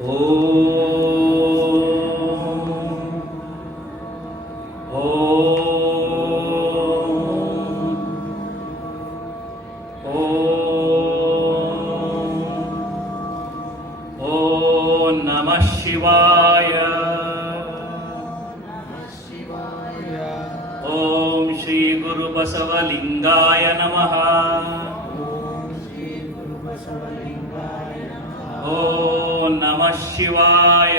ನಮಃ ಶಿವಾಯ. ಓಂ ಶ್ರೀ ಗುರು ಬಸವಲಿಂಗಾಯ ನಮಃ. ಓಂ ನಮಃ ಶಿವಾಯ.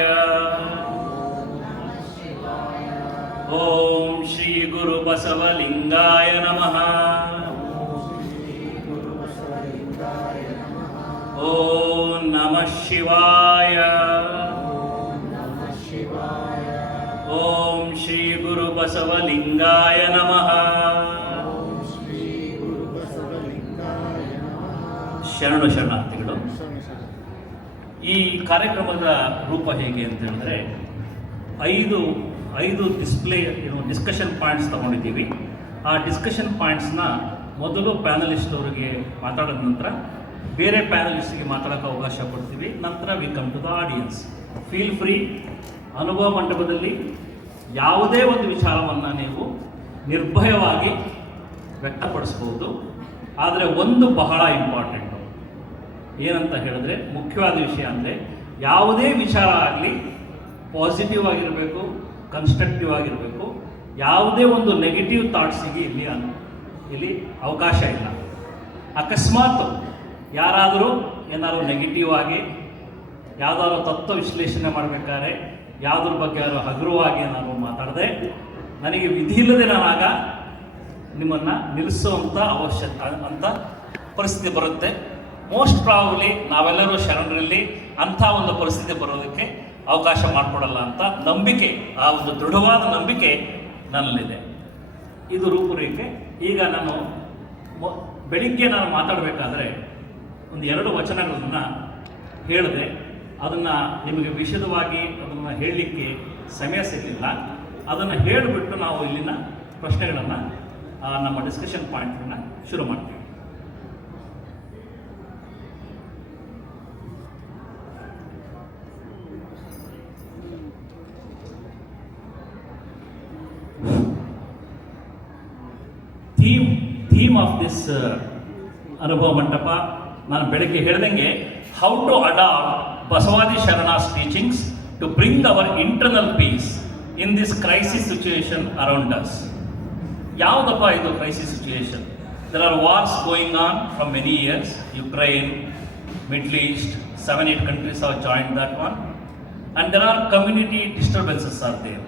ಓಂ ಶ್ರೀ ಗುರು ಬಸವಲಿಂಗಾಯ ನಮಃ. ಓಂ ನಮಃ ಶಿವಾಯ. ಓಂ ಶ್ರೀ ಗುರು ಬಸವಲಿಂಗಾಯ ನಮಃ. ಶರಣು ಶರಣಾರ್ಥಿಗಳು. ಈ ಕಾರ್ಯಕ್ರಮದ ರೂಪ ಹೇಗೆ ಅಂತ ಹೇಳಿದ್ರೆ ಐದು ಡಿಸ್ಕಷನ್ ಪಾಯಿಂಟ್ಸ್ ತಗೊಂಡಿದ್ದೀವಿ. ಆ ಡಿಸ್ಕಷನ್ ಪಾಯಿಂಟ್ಸ್ನ ಮೊದಲು ಪ್ಯಾನಲಿಸ್ಟ್ ಅವರಿಗೆ ಮಾತಾಡಿದ ನಂತರ ಬೇರೆ ಪ್ಯಾನಲಿಸ್ಟ್ಗೆ ಮಾತಾಡೋಕ್ಕೆ ಅವಕಾಶ ಕೊಡ್ತೀವಿ. ನಂತರ we come to the audience. Feel free. ಅನುಭವ ಮಂಟಪದಲ್ಲಿ ಯಾವುದೇ ಒಂದು ವಿಚಾರವನ್ನು ನೀವು ನಿರ್ಭಯವಾಗಿ ವ್ಯಕ್ತಪಡಿಸ್ಬೋದು. ಆದರೆ ಒಂದು ಬಹಳ ಇಂಪಾರ್ಟೆಂಟು ಏನಂತ ಹೇಳಿದ್ರೆ, ಮುಖ್ಯವಾದ ವಿಷಯ ಅಂದರೆ ಯಾವುದೇ ವಿಚಾರ ಆಗಲಿ ಪಾಸಿಟಿವ್ ಆಗಿರಬೇಕು, ಕನ್ಸ್ಟ್ರಕ್ಟಿವ್ ಆಗಿರಬೇಕು. ಯಾವುದೇ ಒಂದು ನೆಗೆಟಿವ್ ಥಾಟ್ಸಿಗೆ ಇಲ್ಲಿ ಅವಕಾಶ ಇಲ್ಲ. ಅಕಸ್ಮಾತ್ ಯಾರಾದರೂ ಏನಾದರೂ ನೆಗೆಟಿವ್ ಆಗಿ ಯಾವುದಾದ್ರು ತತ್ವ ವಿಶ್ಲೇಷಣೆ ಮಾಡಬೇಕಾದ್ರೆ ಯಾವುದ್ರ ಬಗ್ಗೆ ಹಗುರವಾಗಿ ಏನಾದರೂ ಮಾತಾಡದೆ ನನಗೆ ವಿಧಿ ಇಲ್ಲದೆ ನಾನಾಗ ನಿಮ್ಮನ್ನು ನಿಲ್ಲಿಸುವಂಥ ಅಂತ ಪರಿಸ್ಥಿತಿ ಬರುತ್ತೆ. ಮೋಸ್ಟ್ ಪ್ರಾಬಬ್ಲಿ ನಾವೆಲ್ಲರೂ ಶರಣರಲ್ಲಿ ಅಂಥ ಒಂದು ಪರಿಸ್ಥಿತಿ ಬರೋದಕ್ಕೆ ಅವಕಾಶ ಮಾಡಿಕೊಡಲ್ಲ ಅಂತ ನಂಬಿಕೆ, ಆ ಒಂದು ದೃಢವಾದ ನಂಬಿಕೆ ನನ್ನಲ್ಲಿದೆ. ಇದು ರೂಪುರೇಖೆ. ಈಗ ನಾನು ಬೆಳಿಗ್ಗೆ ನಾನು ಮಾತಾಡಬೇಕಾದ್ರೆ ಒಂದು 2 ವಚನಗಳನ್ನು ಹೇಳಿದೆ. ಅದನ್ನು ನಿಮಗೆ ವಿಶದವಾಗಿ ಅದನ್ನು ಹೇಳಲಿಕ್ಕೆ ಸಮಯ ಸಿಗಲಿಲ್ಲ. ಅದನ್ನು ಹೇಳಿಬಿಟ್ಟು ನಾವು ಇಲ್ಲಿನ ಪ್ರಶ್ನೆಗಳನ್ನು ನಮ್ಮ ಡಿಸ್ಕಷನ್ ಪಾಯಿಂಟ್ಗಳನ್ನ ಶುರು ಮಾಡ್ತೀವಿ. ಥೀಮ್ ಆಫ್ ದಿಸ್ ಅನುಭವ ಮಂಟಪ ನಾನು ಬೆಳಗ್ಗೆ ಹೇಳ್ದಂಗೆ, how to adapt Basavadi Sharanas teachings to bring our internal peace in this crisis situation around us. ಯಾವುದಪ್ಪ ಇದು crisis situation? There are wars going on from many years. Ukraine, middle east, 7-8 countries have joined that one. And there are community disturbances are there.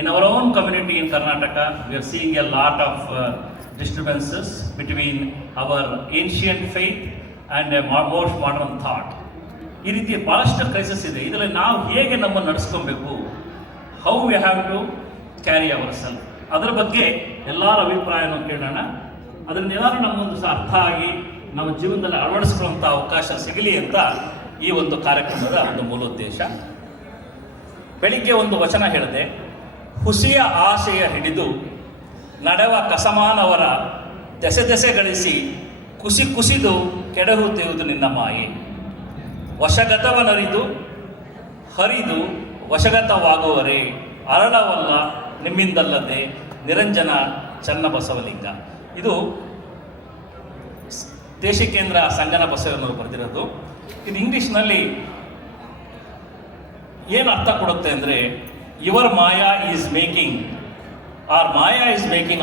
In our own community in Karnataka, we are seeing a lot of disturbances between our ancient faith and a most modern thought. ಈ ರೀತಿ ಭಾಳಷ್ಟು crisis ಇದೆ. ಇದರಲ್ಲಿ ನಾವು ಹೇಗೆ ನಮ್ಮನ್ನು ನಡೆಸ್ಕೊಬೇಕು, how we have to carry our self, ಅದರ ಬಗ್ಗೆ ಎಲ್ಲರ ಅಭಿಪ್ರಾಯವನ್ನು ಕೇಳೋಣ. ಅದರಿಂದ ಏನಾದರೂ ನಮ್ಮೊಂದು ಸಹ ಅರ್ಥ ಆಗಿ ನಮ್ಮ ಜೀವನದಲ್ಲಿ ಅಳವಡಿಸ್ಕೊಳ್ಳುವಂಥ ಅವಕಾಶ ಸಿಗಲಿ ಅಂತ ಈ ಒಂದು ಕಾರ್ಯಕ್ರಮದ ಒಂದು ಮೂಲ ಉದ್ದೇಶ. ಬೆಳಿಗ್ಗೆ ಒಂದು ವಚನ ಹೇಳಿದೆ, ಹುಸಿಯ ಆಸೆಯ ಹಿಡಿದು ನಡೆವ ಕಸಮಾನವರ ದೆಸೆ ಗಳಿಸಿ ಕುಸಿದು ಕೆಡಹುತ್ತಿರುವುದು ನಿನ್ನ ಮಾಯೆ. ವಶಗತವನರಿದು ಹರಿದು ವಶಗತವಾಗುವರೇ ಅರಳವಲ್ಲ ನಿಮ್ಮಿಂದಲ್ಲದೆ ನಿರಂಜನ ಚನ್ನಬಸವಲಿಂಗ. ಇದು ದೇಶಿಕೇಂದ್ರ ಸಂಗನ ಬಸವನವರು ಬರೆದಿರೋದು. ಇದು ಇಂಗ್ಲೀಷ್ನಲ್ಲಿ ಏನು ಅರ್ಥ ಕೊಡುತ್ತೆ ಅಂದರೆ, your Maya is making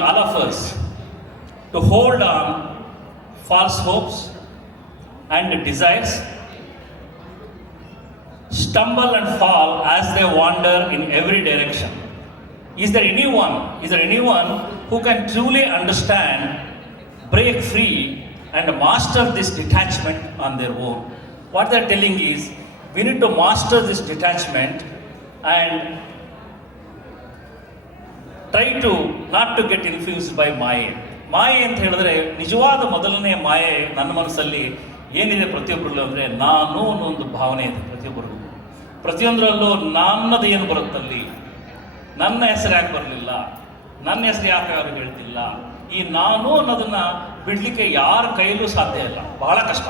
all of us to hold on false hopes and desires, stumble and fall as they wander in every direction. Is there anyone who can truly understand, break free and master this detachment on their own? What they're telling is, we need to master this detachment and try to not to get influenced by maye. ಮಾಯೆ ಅಂತ ಹೇಳಿದ್ರೆ, ನಿಜವಾದ ಮೊದಲನೇ ಮಾಯೆ ನನ್ನ ಮನಸ್ಸಲ್ಲಿ ಏನಿದೆ ಪ್ರತಿಯೊಬ್ಬರಲ್ಲೂ ಅಂದರೆ, ನಾನು ಅನ್ನೋ ಒಂದು ಭಾವನೆ ಇದೆ ಪ್ರತಿಯೊಬ್ಬರಿಗೂ. ಪ್ರತಿಯೊಂದರಲ್ಲೂ ನನ್ನದು ಏನು ಬರುತ್ತಲ್ಲಿ, ನನ್ನ ಹೆಸರು ಯಾಕೆ ಬರಲಿಲ್ಲ, ನನ್ನ ಹೆಸರು ಯಾಕೆ ಯಾರು ಹೇಳ್ತಿಲ್ಲ, ಈ ನಾನು ಅನ್ನೋದನ್ನು ಬಿಡಲಿಕ್ಕೆ ಯಾರ ಕೈಯಲ್ಲೂ ಸಾಧ್ಯ ಇಲ್ಲ, ಬಹಳ ಕಷ್ಟ.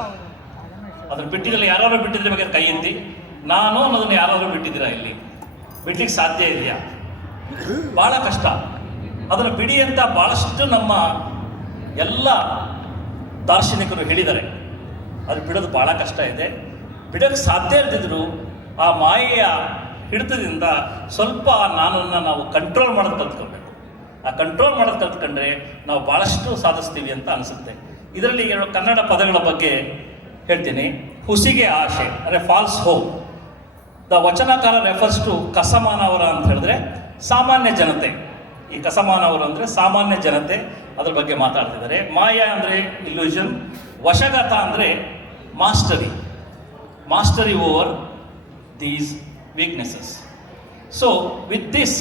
ಅದನ್ನು ಬಿಟ್ಟಿದ್ರಲ್ಲಿ ಯಾರು ಬಿಟ್ಟಿದ್ರೆ ಬಗ್ಗೆ ಕೈ ಎತ್ತಿ, ನಾನು ಅನ್ನೋದನ್ನು ಯಾರಾದರೂ ಬಿಟ್ಟಿದ್ದೀರಾ ಇಲ್ಲಿ? ಬಿಡ್ಲಿಕ್ಕೆ ಸಾಧ್ಯ ಇದೆಯಾ? ಭಾಳ ಕಷ್ಟ. ಅದನ್ನು ಬಿಡಿ ಅಂತ ಭಾಳಷ್ಟು ನಮ್ಮ ಎಲ್ಲ ದಾರ್ಶನಿಕರು ಹೇಳಿದ್ದಾರೆ. ಅದು ಬಿಡೋದು ಭಾಳ ಕಷ್ಟ ಇದೆ. ಬಿಡೋಕ್ಕೆ ಸಾಧ್ಯ ಇಲ್ದಿದ್ರು ಆ ಮಾಯೆಯ ಹಿಡಿತದಿಂದ ಸ್ವಲ್ಪ ನಾನನ್ನು ನಾವು ಕಂಟ್ರೋಲ್ ಮಾಡೋದು ಕಲ್ತ್ಕೊಳ್ಬೇಕು. ಆ ಕಂಟ್ರೋಲ್ ಮಾಡೋದು ಕಲ್ತ್ಕೊಂಡ್ರೆ ನಾವು ಭಾಳಷ್ಟು ಸಾಧಿಸ್ತೀವಿ ಅಂತ ಅನಿಸುತ್ತೆ. ಇದರಲ್ಲಿ ಎರಡು ಕನ್ನಡ ಪದಗಳ ಬಗ್ಗೆ ಹೇಳ್ತೀನಿ. ಹುಸಿಗೆ ಆಶೆ ಅಂದರೆ false hope. The vachanakara refers to ಕಸಮಾನವರ ಅಂತ ಹೇಳಿದ್ರೆ ಸಾಮಾನ್ಯ ಜನತೆ. ಈ ಕಸಮಾನವರು ಅಂದರೆ ಸಾಮಾನ್ಯ ಜನತೆ, ಅದ್ರ ಬಗ್ಗೆ ಮಾತಾಡ್ತಿದ್ದಾರೆ. ಮಾಯಾ ಅಂದರೆ ಇಲ್ಯೂಷನ್, ವಶಗತ ಅಂದರೆ mastery over these weaknesses. So with this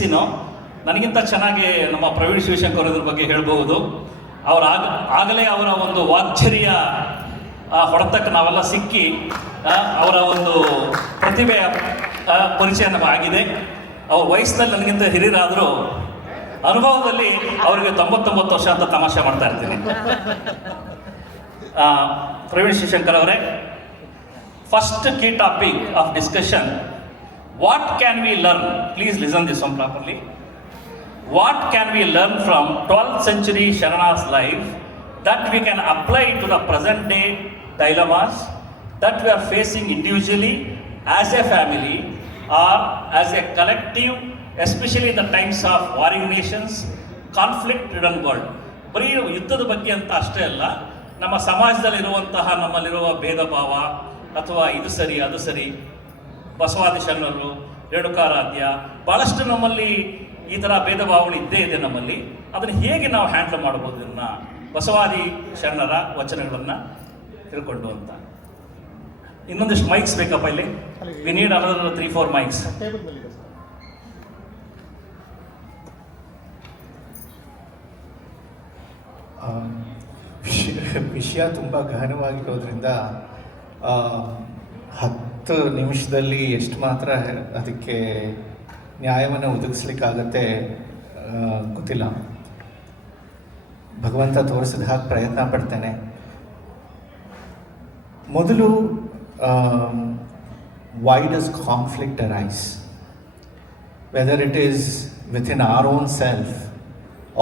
ನನಗಿಂತ ಚೆನ್ನಾಗಿ ನಮ್ಮ ಪ್ರವೀಣ್ ಶಿವಶಂಕರ್ ಅದ್ರ ಬಗ್ಗೆ ಹೇಳ್ಬೋದು. ಆಗಲೇ ಅವರ ಒಂದು ವಾಗ್ಝರಿಯ ಹೊಡೆತಕ್ಕೆ ನಾವೆಲ್ಲ ಸಿಕ್ಕಿ ಅವರ ಒಂದು ಪ್ರತಿಭೆಯ ಪರಿಚಯ ಆಗಿದೆ. ಅವ್ರ ವಯಸ್ಸಿನಲ್ಲಿ ನನಗಿಂತ ಹಿರಿಯರಾದರೂ ಅನುಭವದಲ್ಲಿ ಅವರಿಗೆ 99 ವರ್ಷ ಅಂತ ತಮಾಷೆ ಮಾಡ್ತಾ ಇರ್ತೀನಿ. ಪ್ರವೀಣ್ ಶಿವಶಂಕರ್ ಅವರೇ, first key topic of discussion, what can we learn? Please listen this one properly. What can we learn from 12th century Sharana's life that we can apply to the present day dilemmas that we are facing individually, as a family, or as a collective, especially in the times of warring nations, conflict-ridden world? ಬರೀ ಯುದ್ಧದ ಬಗ್ಗೆ ಅಂತ ಅಷ್ಟೇ ಅಲ್ಲ, ನಮ್ಮ ಸಮಾಜದಲ್ಲಿರುವಂತಹ ನಮ್ಮಲ್ಲಿರುವ ಭೇದ ಭಾವ ಅಥವಾ ಇದು ಸರಿ ಅದು ಸರಿ, ಬಸವಾದಿ ಶರಣರು, ರೇಣುಕಾರಾಧ್ಯ, ಭಾಳಷ್ಟು ನಮ್ಮಲ್ಲಿ ಈ ಥರ ಭೇದ ಭಾವಗಳು ಇದ್ದೇ ಇದೆ ನಮ್ಮಲ್ಲಿ. ಅದನ್ನು ಹೇಗೆ ನಾವು ಹ್ಯಾಂಡಲ್ ಮಾಡ್ಬೋದು ಇದನ್ನು ಬಸವಾದಿ ಶರಣರ ವಚನಗಳನ್ನು ತಿಳ್ಕೊಂಡು ಅಂತ. ಇನ್ನೊಂದಿಷ್ಟು ಮೈಕ್ಸ್ ಬೇಕಪ್ಪ ಇಲ್ಲಿ. We need another 3-4 mics. ವಿಷಯ ತುಂಬ ಗಹನವಾಗಿರೋದ್ರಿಂದ 10 ನಿಮಿಷದಲ್ಲಿ ಎಷ್ಟು ಮಾತ್ರ ಅದಕ್ಕೆ ನ್ಯಾಯವನ್ನು ಒದಗಿಸ್ಲಿಕ್ಕಾಗತ್ತೆ ಗೊತ್ತಿಲ್ಲ. ಭಗವಂತ ತೋರಿಸಿದ ಹಾಗೆ ಪ್ರಯತ್ನ ಪಡ್ತೇನೆ. ಮೊದಲು, why does conflict arise? Whether it is within our own self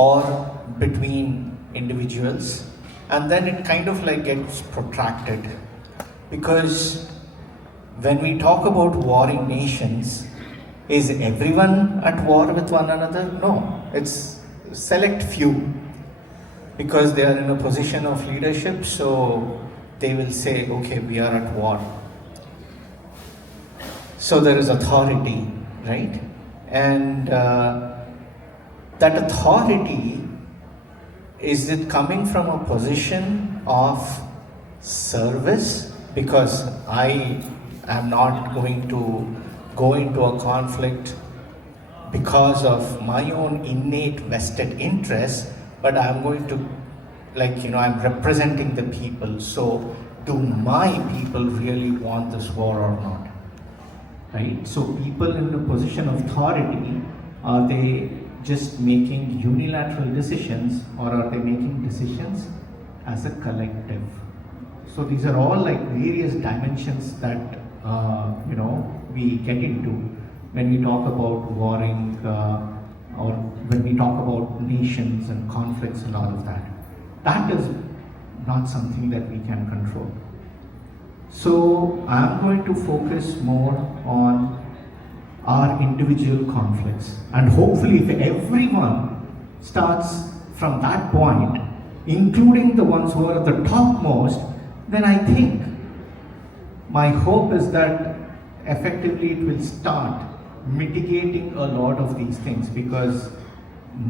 or between individuals, and then it kind of like gets protracted. Because when we talk about warring nations, is everyone at war with one another? No, it's select few, because they are in a position of leadership, so they will say, okay, we are at war. So there is authority, right? And that authority, is it coming from a position of service? Because I am not going to go into a conflict because of my own innate vested interests, but I'm going to, I'm representing the people. So do my people really want this war or not? Right? So people in the position of authority, are they just making unilateral decisions, or are they making decisions as a collective? So these are all like various dimensions that we get into when we talk about warring, or when we talk about nations and conflicts and all of that. That is not something that we can control. So I'm going to focus more on our individual conflicts, and hopefully if everyone starts from that point, including the ones who are at the topmost, then I think my hope is that effectively it will start mitigating a lot of these things, because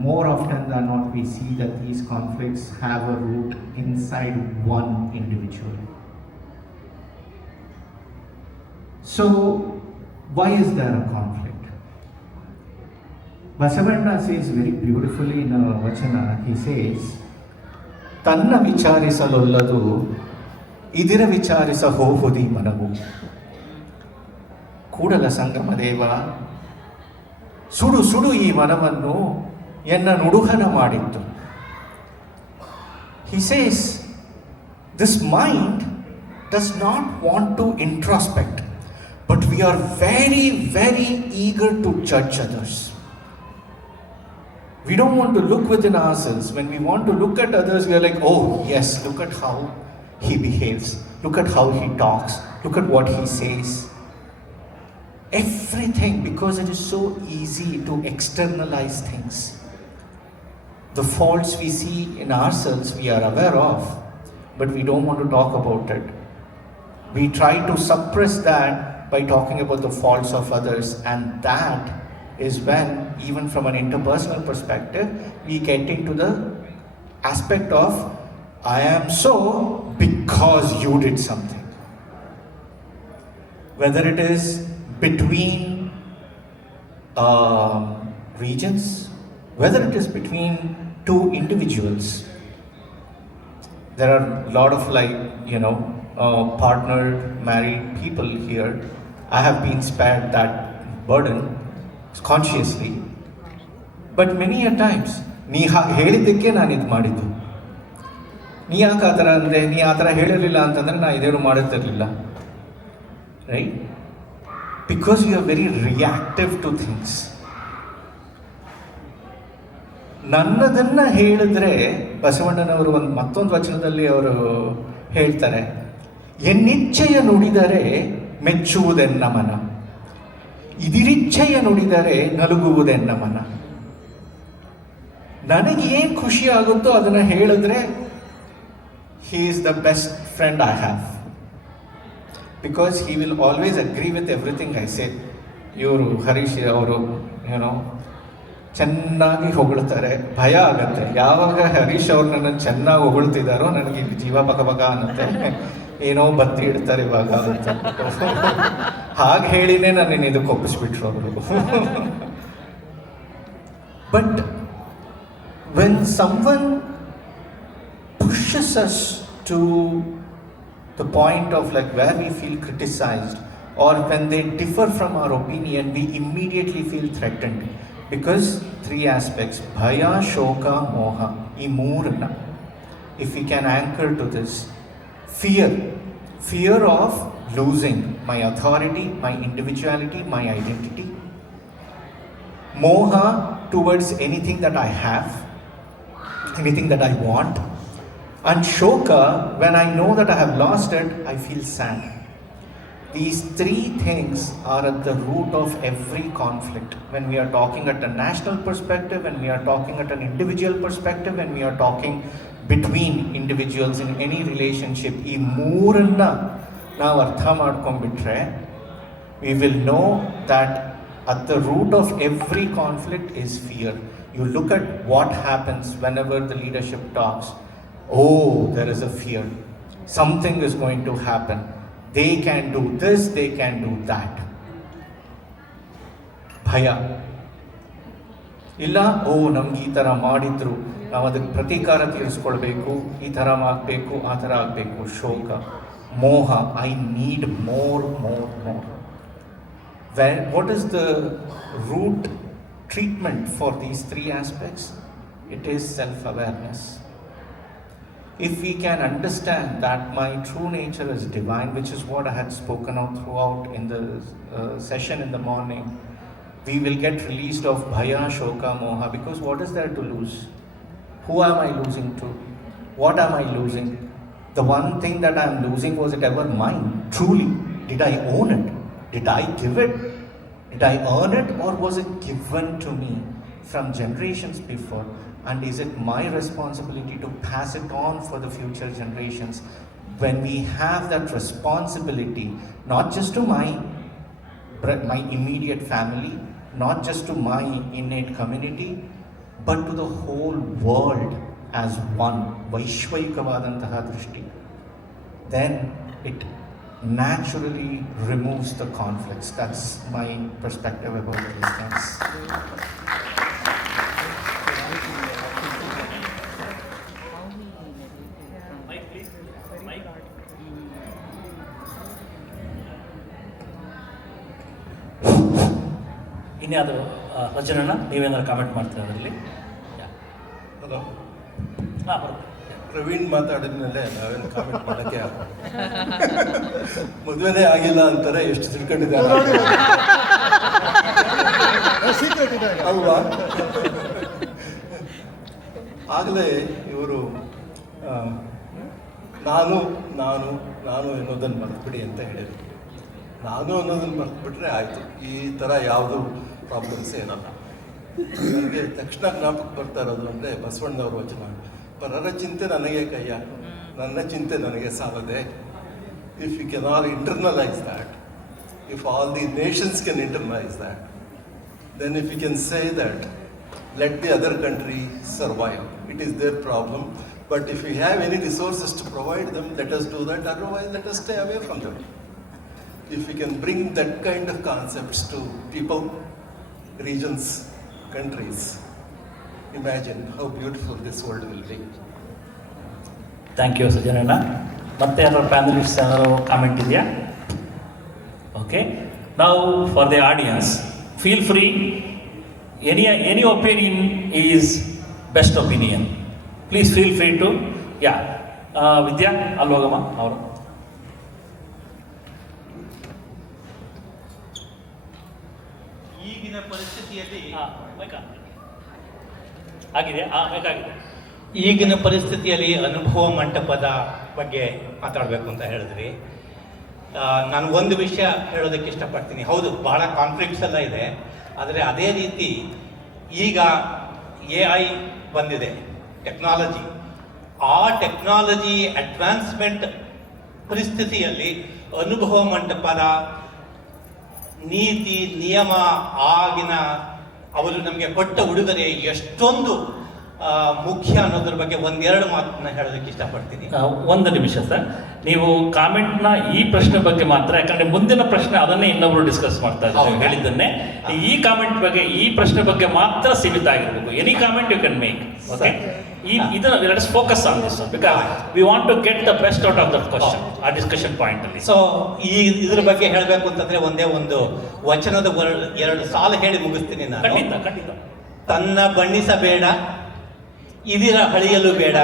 more often than not we see that these conflicts have a root inside one individual. So why is there a conflict? Basavanna says very beautifully in a vachana, he says, Tanna vicharisaloladu ಇದರ ವಿಚಾರಿಸ ಹೋಹುದಿ ಮನವು. ಕೂಡಲ ಸಂಗಮ ದೇವ, ಸುಡು ಸುಡು ಈ ಮನವನ್ನು ಎನ್ನ ನುಡುಹನ ಮಾಡಿತ್ತು. He says, this mind does not want to introspect. but we are very, very eager to judge others. We don't want to look within ourselves. When we want to look at others, we are like, oh yes, look at how he behaves. Look at how he talks. Look at what he says. Everything, because it is so easy to externalize things. The faults we see in ourselves, we are aware of, but we don't want to talk about it. We try to suppress that by talking about the faults of others, and that is when, even from an interpersonal perspective, we get into the aspect of, I am so because you did something. Whether it is between regions, whether it is between two individuals. There are a lot of partnered, married people here. I have been spared that burden consciously. But many a times, ನೀ ಹೇಳಿದ್ದಕ್ಕೆ ನಾನು ಇದು ಮಾಡಿದ್ದು. ನೀ ಯಾಕೆ ಆ ಥರ ಅಂದರೆ, ನೀ ಆ ಥರ ಹೇಳಿರಲಿಲ್ಲ ಅಂತಂದರೆ ನಾನು ಇದೇನು ಮಾಡುತ್ತಿರಲಿಲ್ಲ. Right? Because you are very reactive to things. ನನ್ನದನ್ನ ಹೇಳಿದ್ರೆ ಬಸವಣ್ಣನವರು ಮತ್ತೊಂದು ವಚನದಲ್ಲಿ ಅವರು ಹೇಳ್ತಾರೆ, ಎನ್ನಿಚ್ಛೆಯ ನುಡಿದರೆ ಮೆಚ್ಚುವುದೆನ್ನ ಮನ, ಇದಿರಿಚ್ಛೆಯ ನುಡಿದರೆ ನಲುಗುವುದೆನ್ನ ಮನ. ನನಗೆ ಏನು ಖುಷಿ ಆಗುತ್ತೋ ಅದನ್ನ ಹೇಳಿದ್ರೆ he is the best friend I have. Because he will always agree with everything I say. ಇವರು ಹರೀಶ್ ಅವರು ಚೆನ್ನಾಗಿ ಹೊಗಳ್ತಾರೆ, ಭಯ ಆಗತ್ತೆ. ಯಾವಾಗ ಹರೀಶ್ ಅವ್ರು ನನ್ನನ್ನು ಚೆನ್ನಾಗಿ ಹೊಗಳ್ತಿದ್ದಾರೋ ನನಗೆ ಜೀವ ಬಗ ಅನ್ನತ್ತೆ, ಏನೋ ಬತ್ತಿ ಇಡ್ತಾರೆ ಇವಾಗ ಅಂತ. ಹಾಗೆ ಹೇಳಿನೇ ನಾನು ಇದಕ್ಕೆ ಒಪ್ಪಿಸ್ಬಿಟ್ರು ಅವರು. But when someone pushes us to the point of where we feel criticized, or when they differ from our opinion, we immediately feel threatened. Because three aspects, bhaya, shoka, moha, ee moorna, if we can anchor to this, fear of losing my authority, my individuality, my identity, moha towards anything that I have, anything that I want, and shoka, when I know that I have lost it, I feel sad. These three things are at the root of every conflict. When we are talking at a national perspective, when we are talking at an individual perspective, when we are talking between individuals in any relationship, ee moorna ನಾವು ಅರ್ಥ ಮಾಡ್ಕೊಂಡ್ಬಿಟ್ರೆ, we will know that at the root of every conflict is fear. You look at what happens whenever the leadership talks. Oh, there is a fear. Something is going to happen. They can do this, they can do that. ಭಯ ಇಲ್ಲ, ನಮ್ಗೆ ಈ ಥರ ಮಾಡಿದ್ರು, ನಾವು ಅದಕ್ಕೆ ಪ್ರತೀಕಾರ ತೀರಿಸ್ಕೊಳ್ಬೇಕು, ಈ ಥರ ಆಗಬೇಕು, ಆ ಥರ ಆಗಬೇಕು. ಶೋಕ, ಮೋಹ, I need more. What is the root treatment for these three aspects? It is self-awareness. If we can understand that my true nature is divine, which is what I had spoken of throughout in the session in the morning, we will get released of bhaya, shoka, moha. Because what is there to lose? Who am I losing to? What am I losing? The one thing that I am losing, was it ever mine? Truly, did I own it? Did I give it? Did I earn it, or was it given to me from generations before? And is it my responsibility to pass it on for the future generations? When we have that responsibility, not just to my immediate family, not just to my innate community, but to the whole world as one, vaishvaikavadantaha drishti, then it naturally removes the conflicts. That's my perspective about these things. ಇನ್ಯಾವುದು ರಚನನ ನೀವೇನಾದ್ರು comment ಮಾಡ್ತೀರಾ ಅದರಲ್ಲಿ? Hello. ಹಾಂ, ಬರುತ್ತೆ. ಪ್ರವೀಣ್ ಮಾತಾಡಿದ ಮೇಲೆ ನಾವೇನು comment ಮಾಡೋಕ್ಕೆ ಮದುವೆನೇ ಆಗಿಲ್ಲ ಅಂತಾರೆ, ಎಷ್ಟು ತಿಳ್ಕೊಂಡಿದ್ದಾರೆ ಅಲ್ವಾ? ಆಗಲೇ ಇವರು ನಾನು ನಾನು ನಾನು ಅನ್ನೋದನ್ನು ಮರೆತುಬಿಡಿ ಅಂತ ಹೇಳಿದರು. ನಾನು ಅನ್ನೋದನ್ನು ಮರೆತುಬಿಟ್ರೆ ಆಯಿತು, ಈ ಥರ ಯಾವುದು ಪ್ರಾಬ್ಲಮ್ಸ್ ಏನಲ್ಲ. ನನಗೆ ತಕ್ಷಣ ಜ್ಞಾಪಕ ಬರ್ತಾ ಇರೋದು ಅಂದರೆ ಬಸವಣ್ಣನವ್ರ ವಚನ, ಪರರ ಚಿಂತೆ ನನಗೆ ಕೈಯ, ನನ್ನ ಚಿಂತೆ ನನಗೆ ಸಾಲದೆ. If you can all internalise that, if all the nations can internalise that, then if you can say that, let the other country survive. It is their problem. But if we have any resources to provide them, let us do that. Otherwise, let us stay away from them. If we can bring that kind of concepts to people, regions, countries, imagine how beautiful this world will be. Thank you ಸುಜನಣ್ಣ. ಮತ್ತೆ ಯಾರು panelist ಏನಾದ್ರು comment ಇದೆಯಾ? Okay, ನಾವು for the audience, feel free, any opinion is best opinion, please feel free to ವಿದ್ಯಾ ಅಲ್ವಾಗಮ್ಮ ಅವರು. ಈಗಿನ ಪರಿಸ್ಥಿತಿಯಲ್ಲಿ ಈಗಿನ ಪರಿಸ್ಥಿತಿಯಲ್ಲಿ ಅನುಭವ ಮಂಟಪದ ಬಗ್ಗೆ ಮಾತಾಡಬೇಕು ಅಂತ ಹೇಳಿದ್ರಿ. ನಾನು ಒಂದು ವಿಷಯ ಹೇಳೋದಕ್ಕೆ ಇಷ್ಟಪಡ್ತೀನಿ. ಹೌದು, ಬಹಳ ಕಾನ್ಫ್ಲಿಕ್ಟ್ಸ್ ಎಲ್ಲ ಇದೆ, ಆದರೆ ಅದೇ ರೀತಿ ಈಗ AI ಬಂದಿದೆ, ಟೆಕ್ನಾಲಜಿ. ಆ ಟೆಕ್ನಾಲಜಿ ಅಡ್ವಾನ್ಸ್ಮೆಂಟ್ ಪರಿಸ್ಥಿತಿಯಲ್ಲಿ ಅನುಭವ ಮಂಟಪದ ನೀತಿ ನಿಯಮ, ಆಗಿನ ಅವರು ನಮಗೆ ಕೊಟ್ಟ ಉಡುಗೊರೆ ಎಷ್ಟೊಂದು ಮುಖ್ಯ ಅನ್ನೋದ್ರ ಬಗ್ಗೆ ಒಂದೆರಡು ಮಾತನ್ನ ಹೇಳೋದಕ್ಕೆ ಇಷ್ಟಪಡ್ತೀನಿ. ಒಂದು ನಿಮಿಷ ಸರ್, ನೀವು ಕಾಮೆಂಟ್ನ ಈ ಪ್ರಶ್ನೆ ಬಗ್ಗೆ ಮಾತ್ರ, ಯಾಕಂದ್ರೆ ಮುಂದಿನ ಪ್ರಶ್ನೆ ಅದನ್ನೇ ಇನ್ನೊಬ್ರು ಡಿಸ್ಕಸ್ ಮಾಡ್ತಾ ಇದ್ದಾರೆ ಹೇಳಿದ್ದನ್ನೇ. ಈ ಕಾಮೆಂಟ್ ಬಗ್ಗೆ, ಈ ಪ್ರಶ್ನೆ ಬಗ್ಗೆ ಮಾತ್ರ ಸೀಮಿತ ಆಗಿರ್ಬೇಕು. Any comment you can make. Okay, ಇದನ್ನ let us focus on this because we want to get the best out of that question, ಆ ಡಿಸ್ಕಷನ್ ಪಾಯಿಂಟ್ ಅಲ್ಲಿ. ಸೊ ಇದ್ರ ಬಗ್ಗೆ ಹೇಳಬೇಕು ಅಂತಂದ್ರೆ ಒಂದೇ ಒಂದು ವಚನದ ಎರಡು ಸಾಲು ಹೇಳಿ ಮುಗಿಸ್ತೀನಿ ನಾನು. ಖಂಡಿತ ಖಂಡಿತ. ತನ್ನ ಬಣ್ಣಿಸಬೇಡ, ಇದಿರ ಹಳಿಯಲು ಬೇಡ,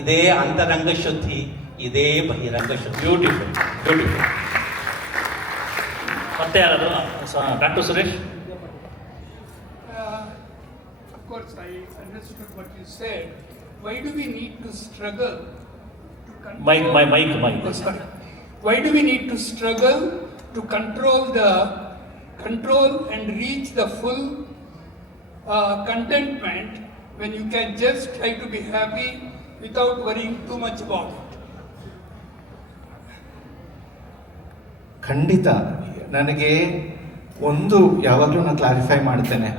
ಇದೇ ಅಂತರಂಗ ಶುದ್ಧಿ, ಇದೇ ಬಹಿರಂಗ ಶುದ್ಧಿ. Beautiful beautiful. ಮತ್ತೆ ಯಾರಾದ್ರು? Doctor Suresh. Of course, I understood what you said. Why do we need to struggle to control? Mike. Oh, sorry. Why do we need to struggle to control and reach the full contentment when you can just try to be happy without worrying too much about it? ಖಂಡಿತ. ನನಗೆ ಒಂದು ಯಾವಾಗಲೂ ನಾನು clarify ಮಾಡ್ತೇನೆ,